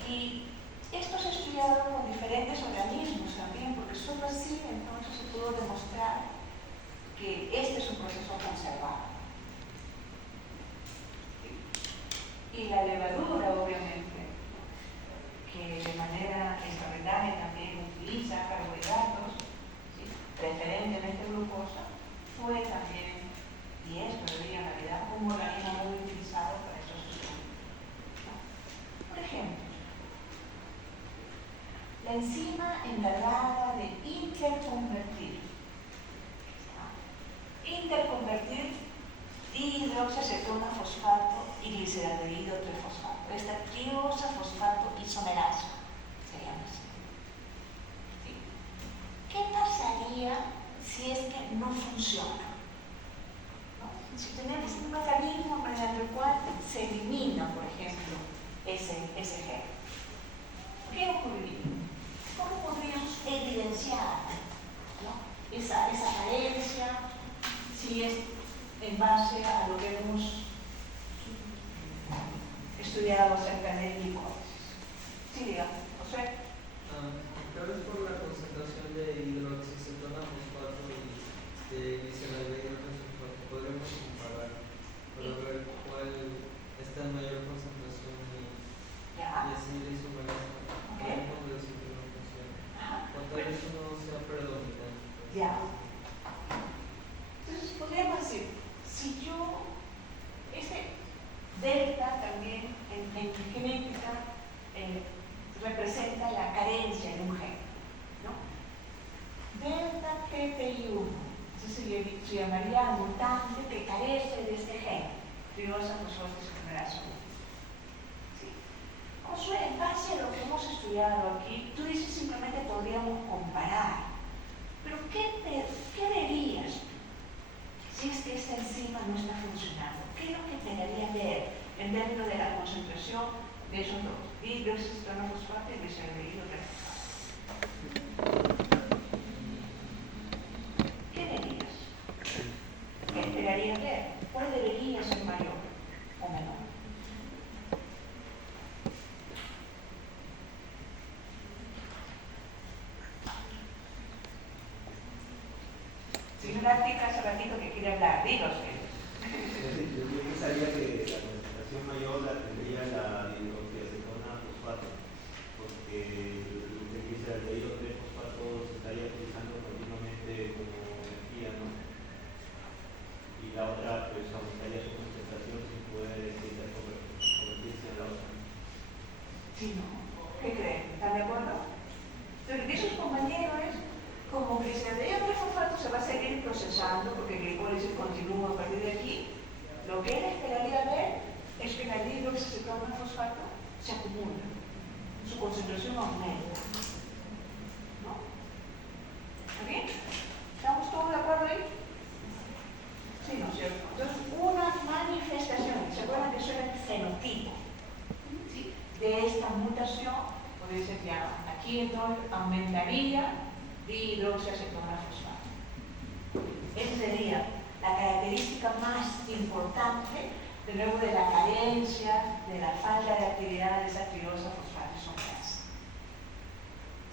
Y esto se ha estudiado con diferentes organismos también, porque solo así entonces se pudo demostrar que este es un proceso conservado. Y la levadura, obviamente, que de manera extraordinaria también utiliza carbohidratos, ¿sí?, preferentemente glucosa, fue también, y es todavía en realidad, un organismo muy utilizado para estos estudios, ¿no? Por ejemplo, la enzima encargada de interconvertir dihidroxiacetona fosfato y gliceraldehído trifosfato. Esta triosa fosfato isomerasa se llama así. ¿Sí? ¿Qué pasaría si es que no funciona? ¿No? Si tenemos un mecanismo mediante el cual se elimina, por ejemplo, ese gen, ¿qué ocurriría? ¿Cómo podríamos evidenciar, ¿no?, esa carencia, si es en base a lo que hemos estudiado acerca del glicólisis? Sí, digamos, José. Tal vez por la concentración de hidroxicetona fosfato y de gliceraldehído trifosfato podríamos comparar para ver cuál está en mayor concentración y así la isomerasa. Podemos decir que no funciona. O tal vez no sea predominante. Ya. Entonces podríamos decir, si yo, delta también en genética representa la carencia en un gen, ¿no? Delta GTI1, entonces se llamaría mutante que carece de este gen, triosa fosfatidilcerasa 1. ¿Sí? Josué, en base a lo que hemos estudiado aquí, tú dices simplemente podríamos comparar, pero ¿qué verías si es que esta enzima no está funcionando? ¿Qué es lo que te daría ver en términos de la concentración de esos dos, dihidroxicetona fosfato y gliceraldehído trifosfato? ¿Qué verías? ¿Qué esperarías ver? ¿Cuál debería ser mayor o menor? Señora Artica, hace ratito que quiere hablar, dinos. Yo pensaría que la concentración mayor la tendría la dihidroxiacetona fosfato, porque el gliceraldehído trifosfato se estaría utilizando continuamente como energía, ¿no? Y la otra, pues, aumentaría su concentración sin poder convertirse en la otra. Sí, ¿no? ¿Qué creen? ¿Están de acuerdo? Entonces, esos compañeros, como gliceraldehído trifosfato se va a seguir procesando porque el glicólisis continúa a partir de aquí, lo que él esperaría ver es que la dihidroxicetona fosfato se acumula, su concentración aumenta, ¿no? ¿Está bien? ¿Estamos todos de acuerdo ahí? Sí, ¿no es cierto? Entonces, una manifestación, ¿se acuerdan que eso era el fenotipo? ¿Sí? De esta mutación, puede ser ya, aquí entonces aumentaría dihidroxiacetona fosfato. Esa sería la característica más importante, de nuevo, de la carencia, de la falta de actividad de esa triosa fosfato isomerasa.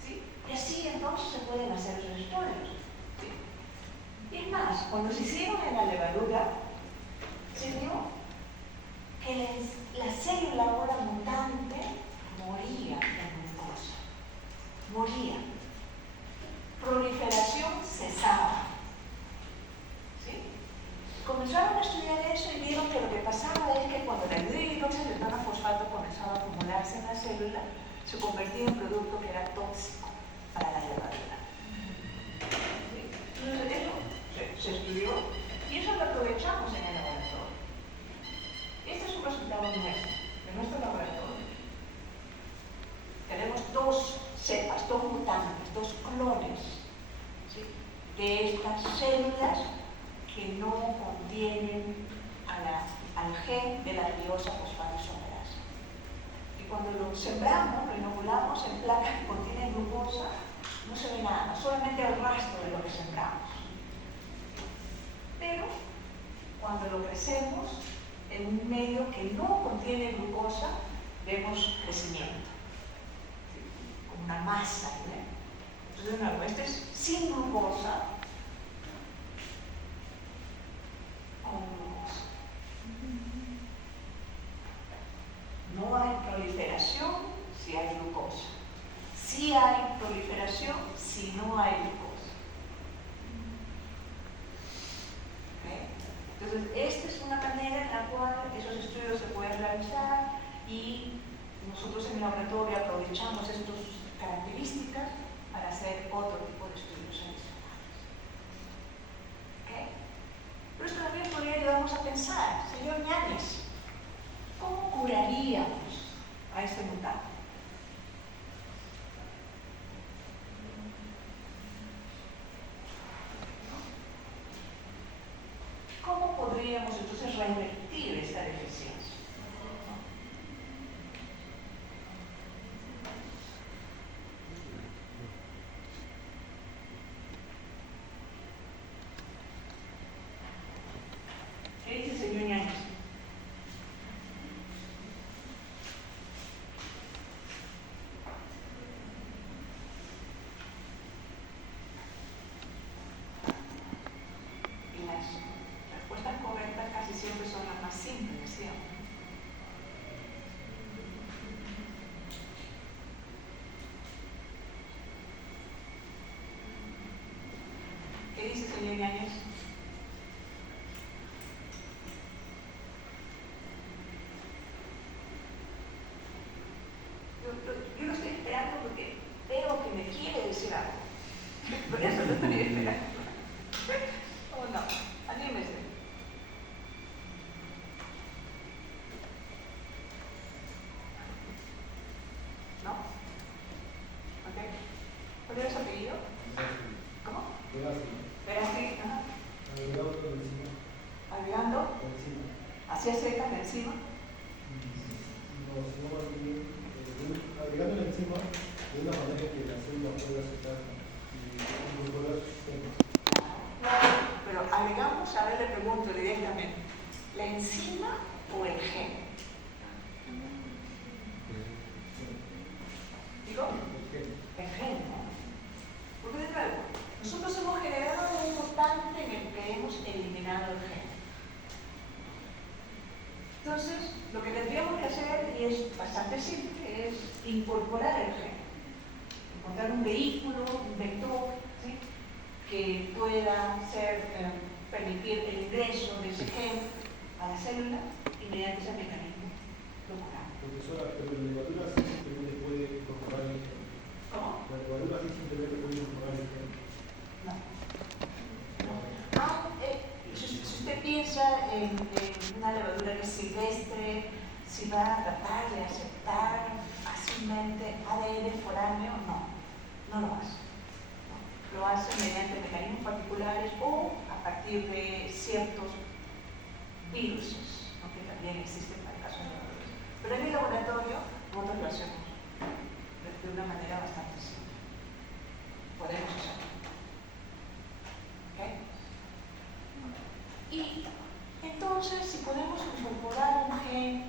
¿Sí? Y así entonces se pueden hacer esos estudios. ¿Sí? Y es más, cuando se hicieron en la levadura, se vio que la célula ahora mutante moría de glucosa. Moría. Proliferación cesaba. ¿Sí? Comenzaron a estudiar eso y vieron que lo que pasaba es que cuando la dihidroxicetona fosfato comenzaba a acumularse en la célula, se convertía en un producto que era tóxico para la levadura. ¿Sí? Entonces eso se estudió y eso lo aprovechamos en el las células que no contienen al gen de la triosa fosfatisomerasa. Y cuando lo sembramos, lo inoculamos en placas que contienen glucosa, no se ve nada, solamente el rastro de lo que sembramos. Pero cuando lo crecemos en un medio que no contiene glucosa, vemos crecimiento, ¿sí? Como una masa, ¿eh? Entonces, de nuevo, este es sin glucosa, con glucosa. No hay proliferación si hay glucosa. Sí hay proliferación si no hay glucosa. ¿Okay? Entonces, esta es una manera en la cual esos estudios se pueden realizar y nosotros en el laboratorio aprovechamos estas características para hacer otro tipo de estudios adicionales. ¿Okay? Pero esto también podría ayudarnos a pensar, señor Ñanes, ¿cómo curaríamos a este mutante? ¿Cómo podríamos entonces revertir esta deficiencia? ¿Qué dice el señor Ñanes? Y las respuestas correctas casi siempre son las más simples, ¿sí? ¿Qué dice el señor Ñanes? Yo lo estoy esperando porque veo que me quiere decir algo. Por eso lo estoy esperando. ¿O no? Anímese. ¿No? ¿Ok? ¿Cuál era su apellido? ¿Cómo? Verástegui. Ajá. Agregando hacia secas de encima. Agregando la enzima de una manera que la célula pueda aceptar y incorporar su sistema. Pero agregamos, a ver, le pregunto directamente, ¿la enzima o el gen? ¿Digo? El gen, ¿no? Porque de nuevo, nosotros hemos generado un mutante en el que hemos eliminado el gen. Entonces, lo que tendríamos que hacer, y es bastante simple, es incorporar el gen. Encontrar un vehículo, un vector, ¿sí? Que pueda permitir el ingreso de ese gen a la célula y mediante ese mecanismo lo curamos. Profesora, pero la levadura sí simplemente puede incorporar el gen. ¿Cómo? La levadura sí simplemente puede incorporar el gen. No. Si usted piensa en una levadura que es silvestre, si va a tratar de aceptar fácilmente ADN foráneo, no lo hace. ¿No? Lo hace mediante mecanismos particulares o a partir de ciertos virus, ¿no? Que también existen para el caso de levaduras. Pero en el laboratorio nosotros lo hacemos de una manera bastante simple. Podemos usarlo. ¿Okay? Y entonces, si podemos incorporar un gen,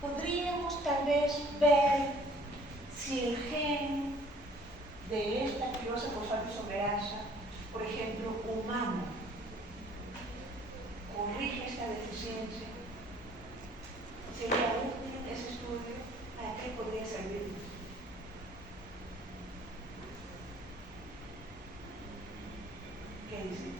podríamos tal vez ver si el gen de esta triosa fosfatisomerasa, por ejemplo, humano, corrige esta deficiencia. ¿Sería útil ese estudio? ¿Para qué podría servir? ¿Qué dice?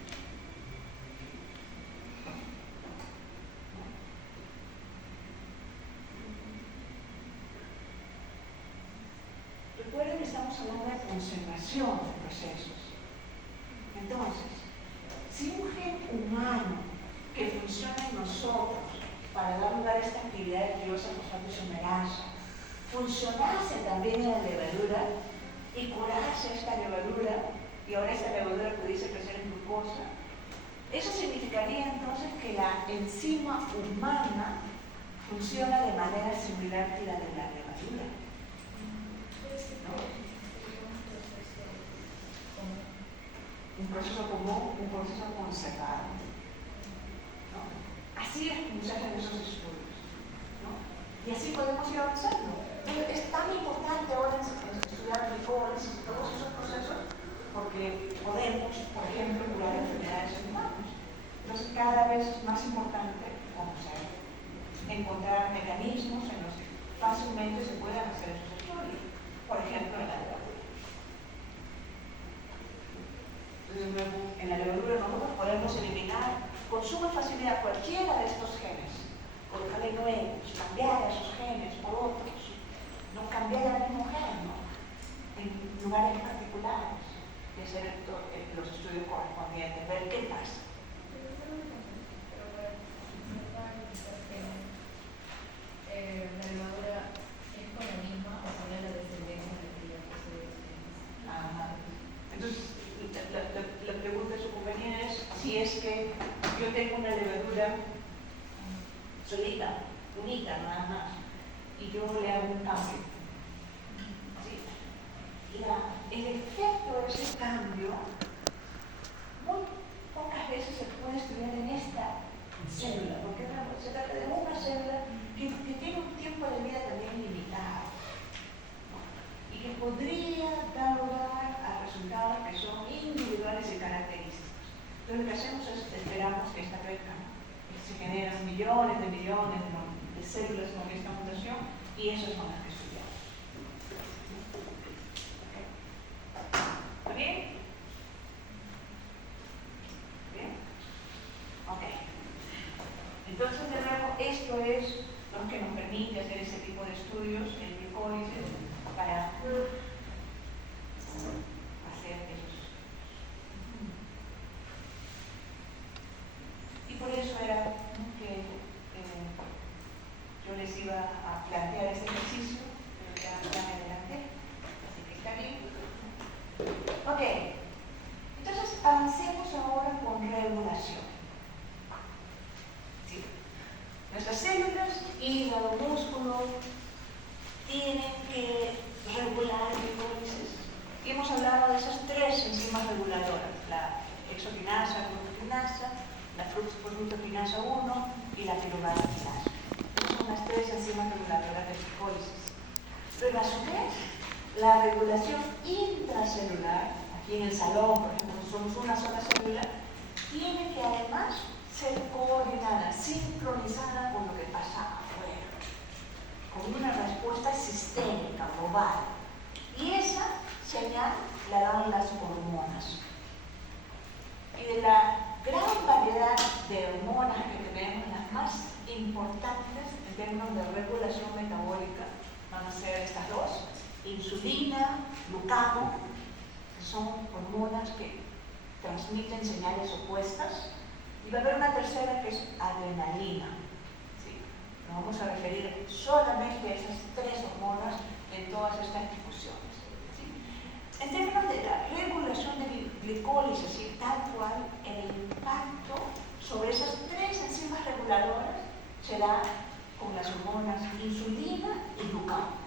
Recuerden que estamos hablando de conservación de procesos. Entonces, si un gen humano que funciona en nosotros para dar lugar a esta actividad de triosa fosfatisomerasa funcionase también en la levadura y curase esta levadura, y ahora esta levadura pudiese crecer en glucosa, eso significaría entonces que la enzima humana funciona de manera similar que la de la levadura. Un proceso común, un proceso conservado. ¿No? Así es como se hacen esos estudios. ¿No? Y así podemos ir avanzando. Es tan importante ahora estudiar glicólisis y todos esos procesos porque podemos, por ejemplo, curar enfermedades en humanos. Entonces, cada vez es más importante conocer, encontrar mecanismos en los que fácilmente se puedan hacer esos estudios. Por ejemplo, en la levadura. Entonces, en la levadura nosotros podemos eliminar con suma facilidad cualquiera de estos genes, colocarle nuevos, cambiar esos genes por otros, no cambiar el mismo gen, ¿no? En lugares particulares, y hacer los estudios correspondientes, ver qué pasa. La levadura es con la misma, o sea, la descendencia de que ya posee los genes. Entonces, la pregunta de su compañía es si es que yo tengo una levadura solita, unita nada más, y yo le hago un cambio. ¿Sí? El efecto de ese cambio muy pocas veces se puede estudiar en esta célula, porque se trata de una célula que tiene un tiempo de vida también limitado, ¿no? Y que podría dar lugar a resultados que son individuales y característicos. Entonces lo que hacemos es esperamos que esta crezca, ¿no? Se generan millones de células con esta mutación y esas son las que estudiamos. ¿Está bien? ¿Bien? Ok. Entonces, de nuevo, esto es lo que nos permite hacer ese tipo de estudios en glicólisis para hacer esos. Y por eso era que yo les iba a plantear este ejercicio, pero ya me adelanté, así que está bien. Ok, entonces avancemos ahora con regulación. ¿Sí? Nuestras células, hígado, músculo, tienen que regular el glicólisis. Y hemos hablado de esas tres enzimas reguladoras, la hexokinasa, glucokinasa, la fructokinasa 1 y la piruvatinasa. Esas son las tres enzimas reguladoras de glicólisis. Pero a su vez, la regulación intracelular, aquí en el salón, por ejemplo, somos una sola célula, tiene que además ser coordinada, sincronizada con lo que pasa afuera, con una respuesta sistémica, global. Y esa señal la dan las hormonas. Y de la gran variedad de hormonas que tenemos, las más importantes en términos de regulación metabólica van a ser estas dos: insulina, glucagón, que son hormonas que transmiten señales opuestas, y va a haber una tercera que es adrenalina. ¿Sí? Nos vamos a referir solamente a esas tres hormonas en todas estas discusiones. ¿Sí? En términos de la regulación de glicólisis, ¿sí? Tal cual, el impacto sobre esas tres enzimas reguladoras será con las hormonas insulina y glucagón.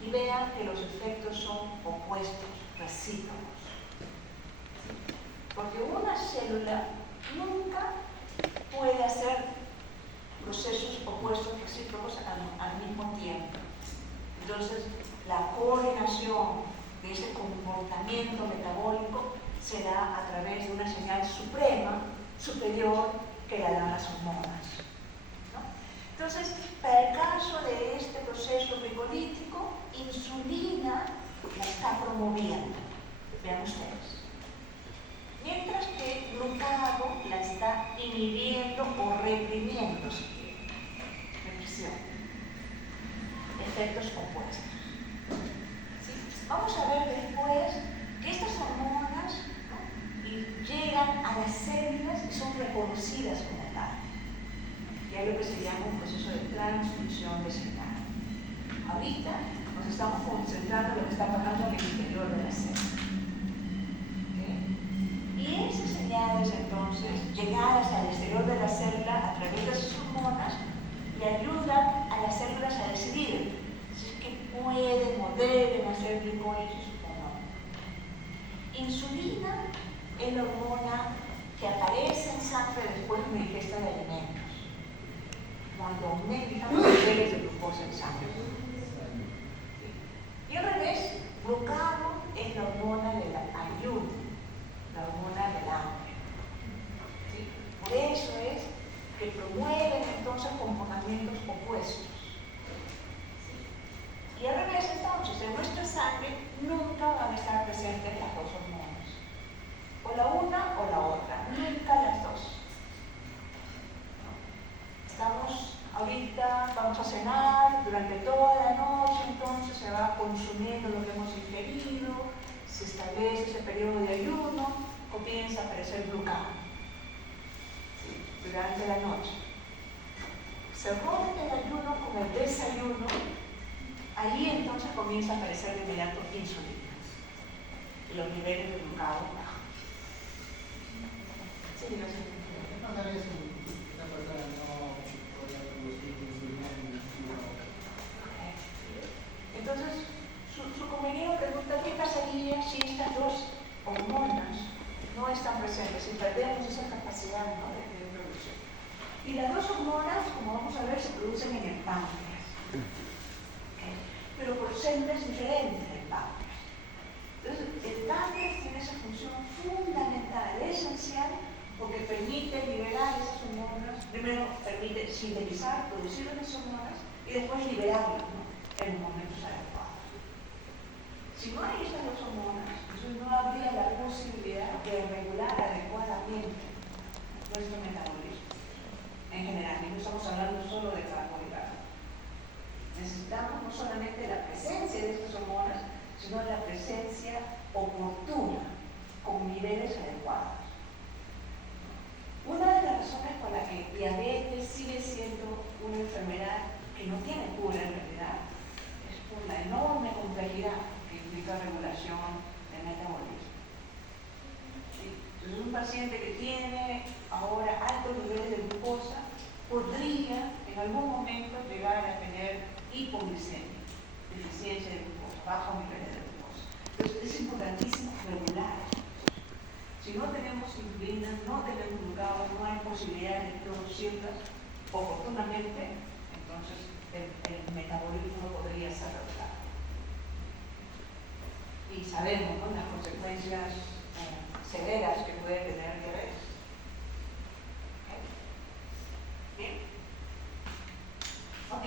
Y vean que los efectos son opuestos, recíprocos. ¿Sí? Porque una célula nunca puede hacer procesos opuestos, recíprocos al mismo tiempo. Entonces, la coordinación de ese comportamiento metabólico se da a través de una señal suprema, superior, que la dan las hormonas. ¿No? Entonces, para el caso de este proceso glicolítico, insulina la está promoviendo. Vean ustedes. Mientras que glucagón la está inhibiendo o reprimiendo, si quieren. Represión. Efectos opuestos. ¿Sí? Vamos a ver después que estas hormonas, ¿no? llegan a las células y son reconocidas como tal. Y hay lo que se llama un proceso de transducción de señal. Ahorita nos estamos concentrando en lo que está pasando en el interior de la célula. propiedades, entonces, llegar hasta el exterior de la célula a través de sus hormonas le ayudan a las células a decidir si es que pueden o deben hacer glicólisis o no. Insulina es la hormona que aparece en sangre después de una ingesta de alimentos, cuando aumentan los niveles de glucosa en sangre. Y al revés, glucagón es la hormona del ayuno, la hormona del hambre. ¿Sí? Por eso es que promueven entonces comportamientos opuestos. ¿Sí? Y al revés, entonces, en nuestra sangre nunca van a estar presentes las dos hormonas. O la una o la otra, nunca las dos. Estamos ahorita, vamos a cenar, durante toda la noche entonces se va consumiendo lo que hemos ingerido, se establece ese periodo de ayuno, comienza a aparecer glucagón durante la noche. Se rompe el ayuno con el desayuno, ahí entonces comienza a aparecer de inmediato insulina y los niveles de glucagón bajan. Sí, no sé. Entonces, su compañero pregunta qué pasaría si estas dos hormonas no están presentes, si perdemos esa capacidad, ¿no?, de producción. Y las dos hormonas, como vamos a ver, se producen en el páncreas, ¿okay?, pero por células diferentes del páncreas. Entonces, el páncreas tiene esa función fundamental, esencial, porque permite liberar esas hormonas, primero permite sintetizar, producir las hormonas y después liberarlas, ¿no?, en los momentos adecuados. Si no hay estas dos hormonas, entonces no habría la posibilidad de regular adecuadamente nuestro metabolismo en general, y no estamos hablando solo de carbohidratos. Necesitamos no solamente la presencia de estas hormonas, sino la presencia oportuna, con niveles adecuados. Una de las razones por las que diabetes sigue siendo una enfermedad que no tiene cura en realidad es por la enorme complejidad que implica regulación del metabolismo. ¿Sí? Entonces, un paciente que tiene ahora altos niveles de glucosa podría en algún momento llegar a tener hipoglicemia, deficiencia de glucosa, bajos niveles de glucosa. Entonces, es importantísimo regular. Si no tenemos insulina, no tenemos glucagón, no hay posibilidad de producirlas oportunamente, entonces el metabolismo no podría ser regulado. Y sabemos, ¿no?, las consecuencias severas que puede tener diabetes. ¿Okay? ¿Bien? Ok.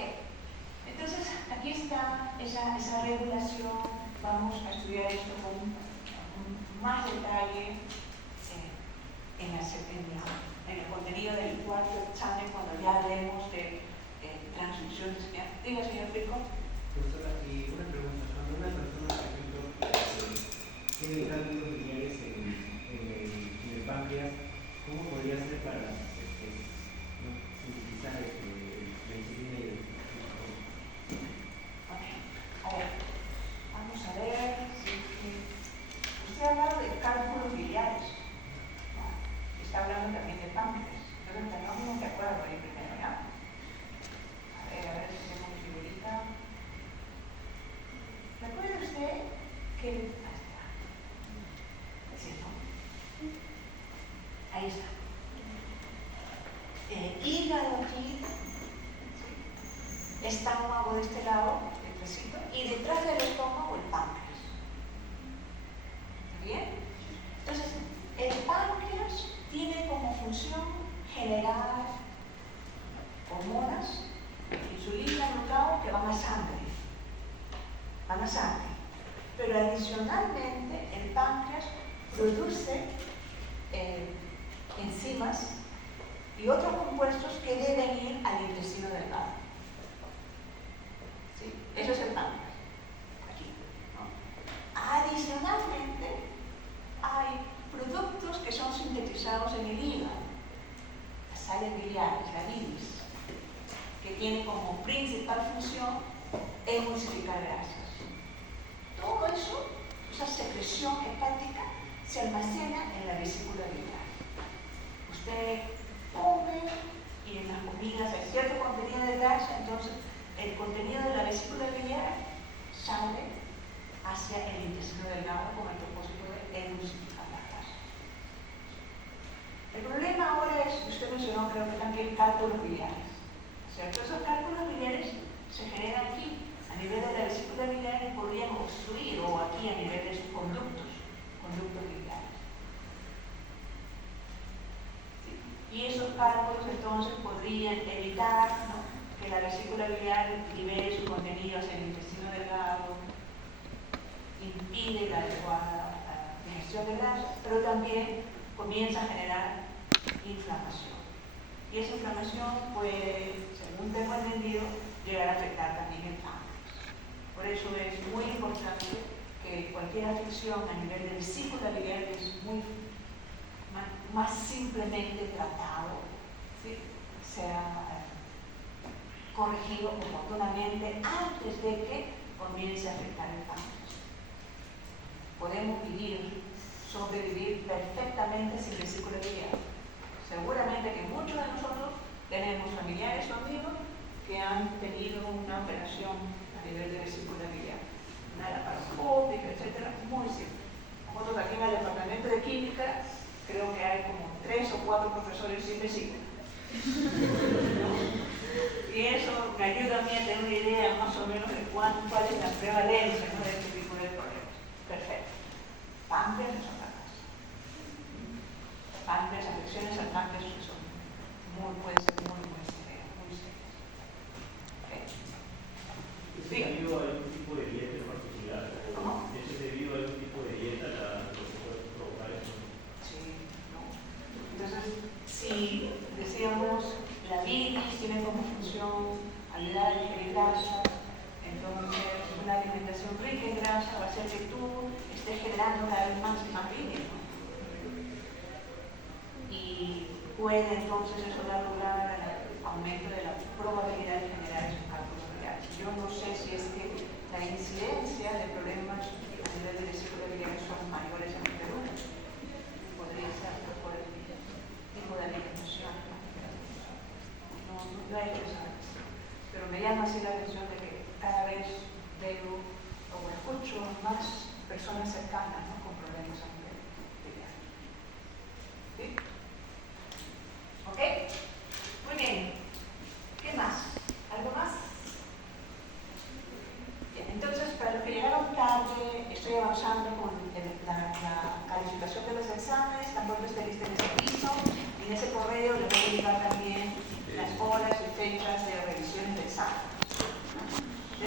Entonces, aquí está esa regulación. Vamos a estudiar esto con más detalle en el contenido del cuarto examen, cuando ya hablemos de transducción. Diga, señor Pico. Profesora, una pregunta. Cuando una persona, por ejemplo, tiene cálculos lineales en el páncreas, ¿cómo podría ser para sintetizar la insulina y el glucagón? Ok. A ver, vamos a ver si usted ha hablado de cálculos biliares. Está hablando también de páncreas. Entonces, tengamos de acuerdo ahí primero, ¿ya? A ver si tengo mi figurita. ¿Recuerda usted que... Ahí está. Hígado aquí, ¿sí?, estómago de este lado, el tricito, y detrás del estómago el páncreas. ¿Está bien? Entonces, el páncreas tiene como función generar hormonas, insulina, glucagón, que van a sangre. Van a sangre. Pero adicionalmente, el páncreas produce enzimas y otros compuestos que deben ir al intestino delgado. ¿Sí? Eso es el páncreas. Aquí, ¿no? Adicionalmente, hay productos que son sintetizados en el hígado, las sales biliares, la bilis, que tiene como principal función emulsificar grasas. Todo eso, esa secreción hepática, se almacena en la vesícula biliar. usted come y en las comidas hay cierto contenido de grasa, entonces el contenido de la vesícula biliar sale hacia el intestino delgado con el propósito de emulsificar la grasa. El problema ahora es, usted mencionó creo que también cálculos biliares, ¿cierto? Esos cálculos biliares se generan aquí, a nivel de la vesícula biliar, y podrían obstruir, o aquí a nivel de sus conductos biliares. ¿Sí? Y esos cálculos entonces podrían evitar, ¿no?, que la vesícula biliar libere su contenido hacia el intestino delgado, impide la adecuada digestión de grasa, pero también comienza a generar inflamación. Y esa inflamación puede, según tengo entendido, llegar a afectar también el páncreas. Por eso es muy importante que cualquier afección a nivel de vesícula biliar es muy más simplemente tratado, ¿sí?, sea corregido oportunamente antes de que comience a afectar el páncreas. Podemos sobrevivir perfectamente sin vesícula biliar. Seguramente que muchos de nosotros tenemos familiares o amigos que han tenido una operación a nivel de vesícula biliar, una laparoscópica, etcétera, muy simple. Nosotros aquí en el departamento de química creo que hay como 3 o 4 profesores sin vesícula. Y eso me ayuda a mí a tener una idea más o menos de cuál es la prevalencia, ¿no?, de este tipo de problemas. Perfecto. Páncreas es otra cosa. Páncreas, afecciones al páncreas son pueden ser muy serias, muy serias. ¿Okay? ¿Es debido a algún tipo de dieta en particular? ¿Cómo? ¿Es debido a algún tipo de dieta lo que puede provocar eso? Sí, ¿no? Entonces, si decíamos la bilis tiene como función ayudar a digerir grasa, entonces una alimentación rica en grasa va a hacer que tú estés generando cada vez más y más bilis, ¿no? Y puede entonces eso dar lugar al aumento de la probabilidad de generar esos cálculos biliares. Yo no sé si es que la incidencia de problemas a nivel de vesícula biliar son mayores en el Perú. Podría ser por el tipo de alimentación. No he hecho esa, pero me llama así la atención de que cada vez veo o escucho más personas cercanas, ¿no?, con problemas a nivel biliar. ¿Sí? ¿Ok? Muy bien. ¿Qué más? ¿Algo más? Bien, entonces, para los que llegaron tarde, estoy avanzando con la calificación de los exámenes, tampoco está lista en ese piso, y en ese correo le voy a indicar también las horas y fechas de revisiones de examen.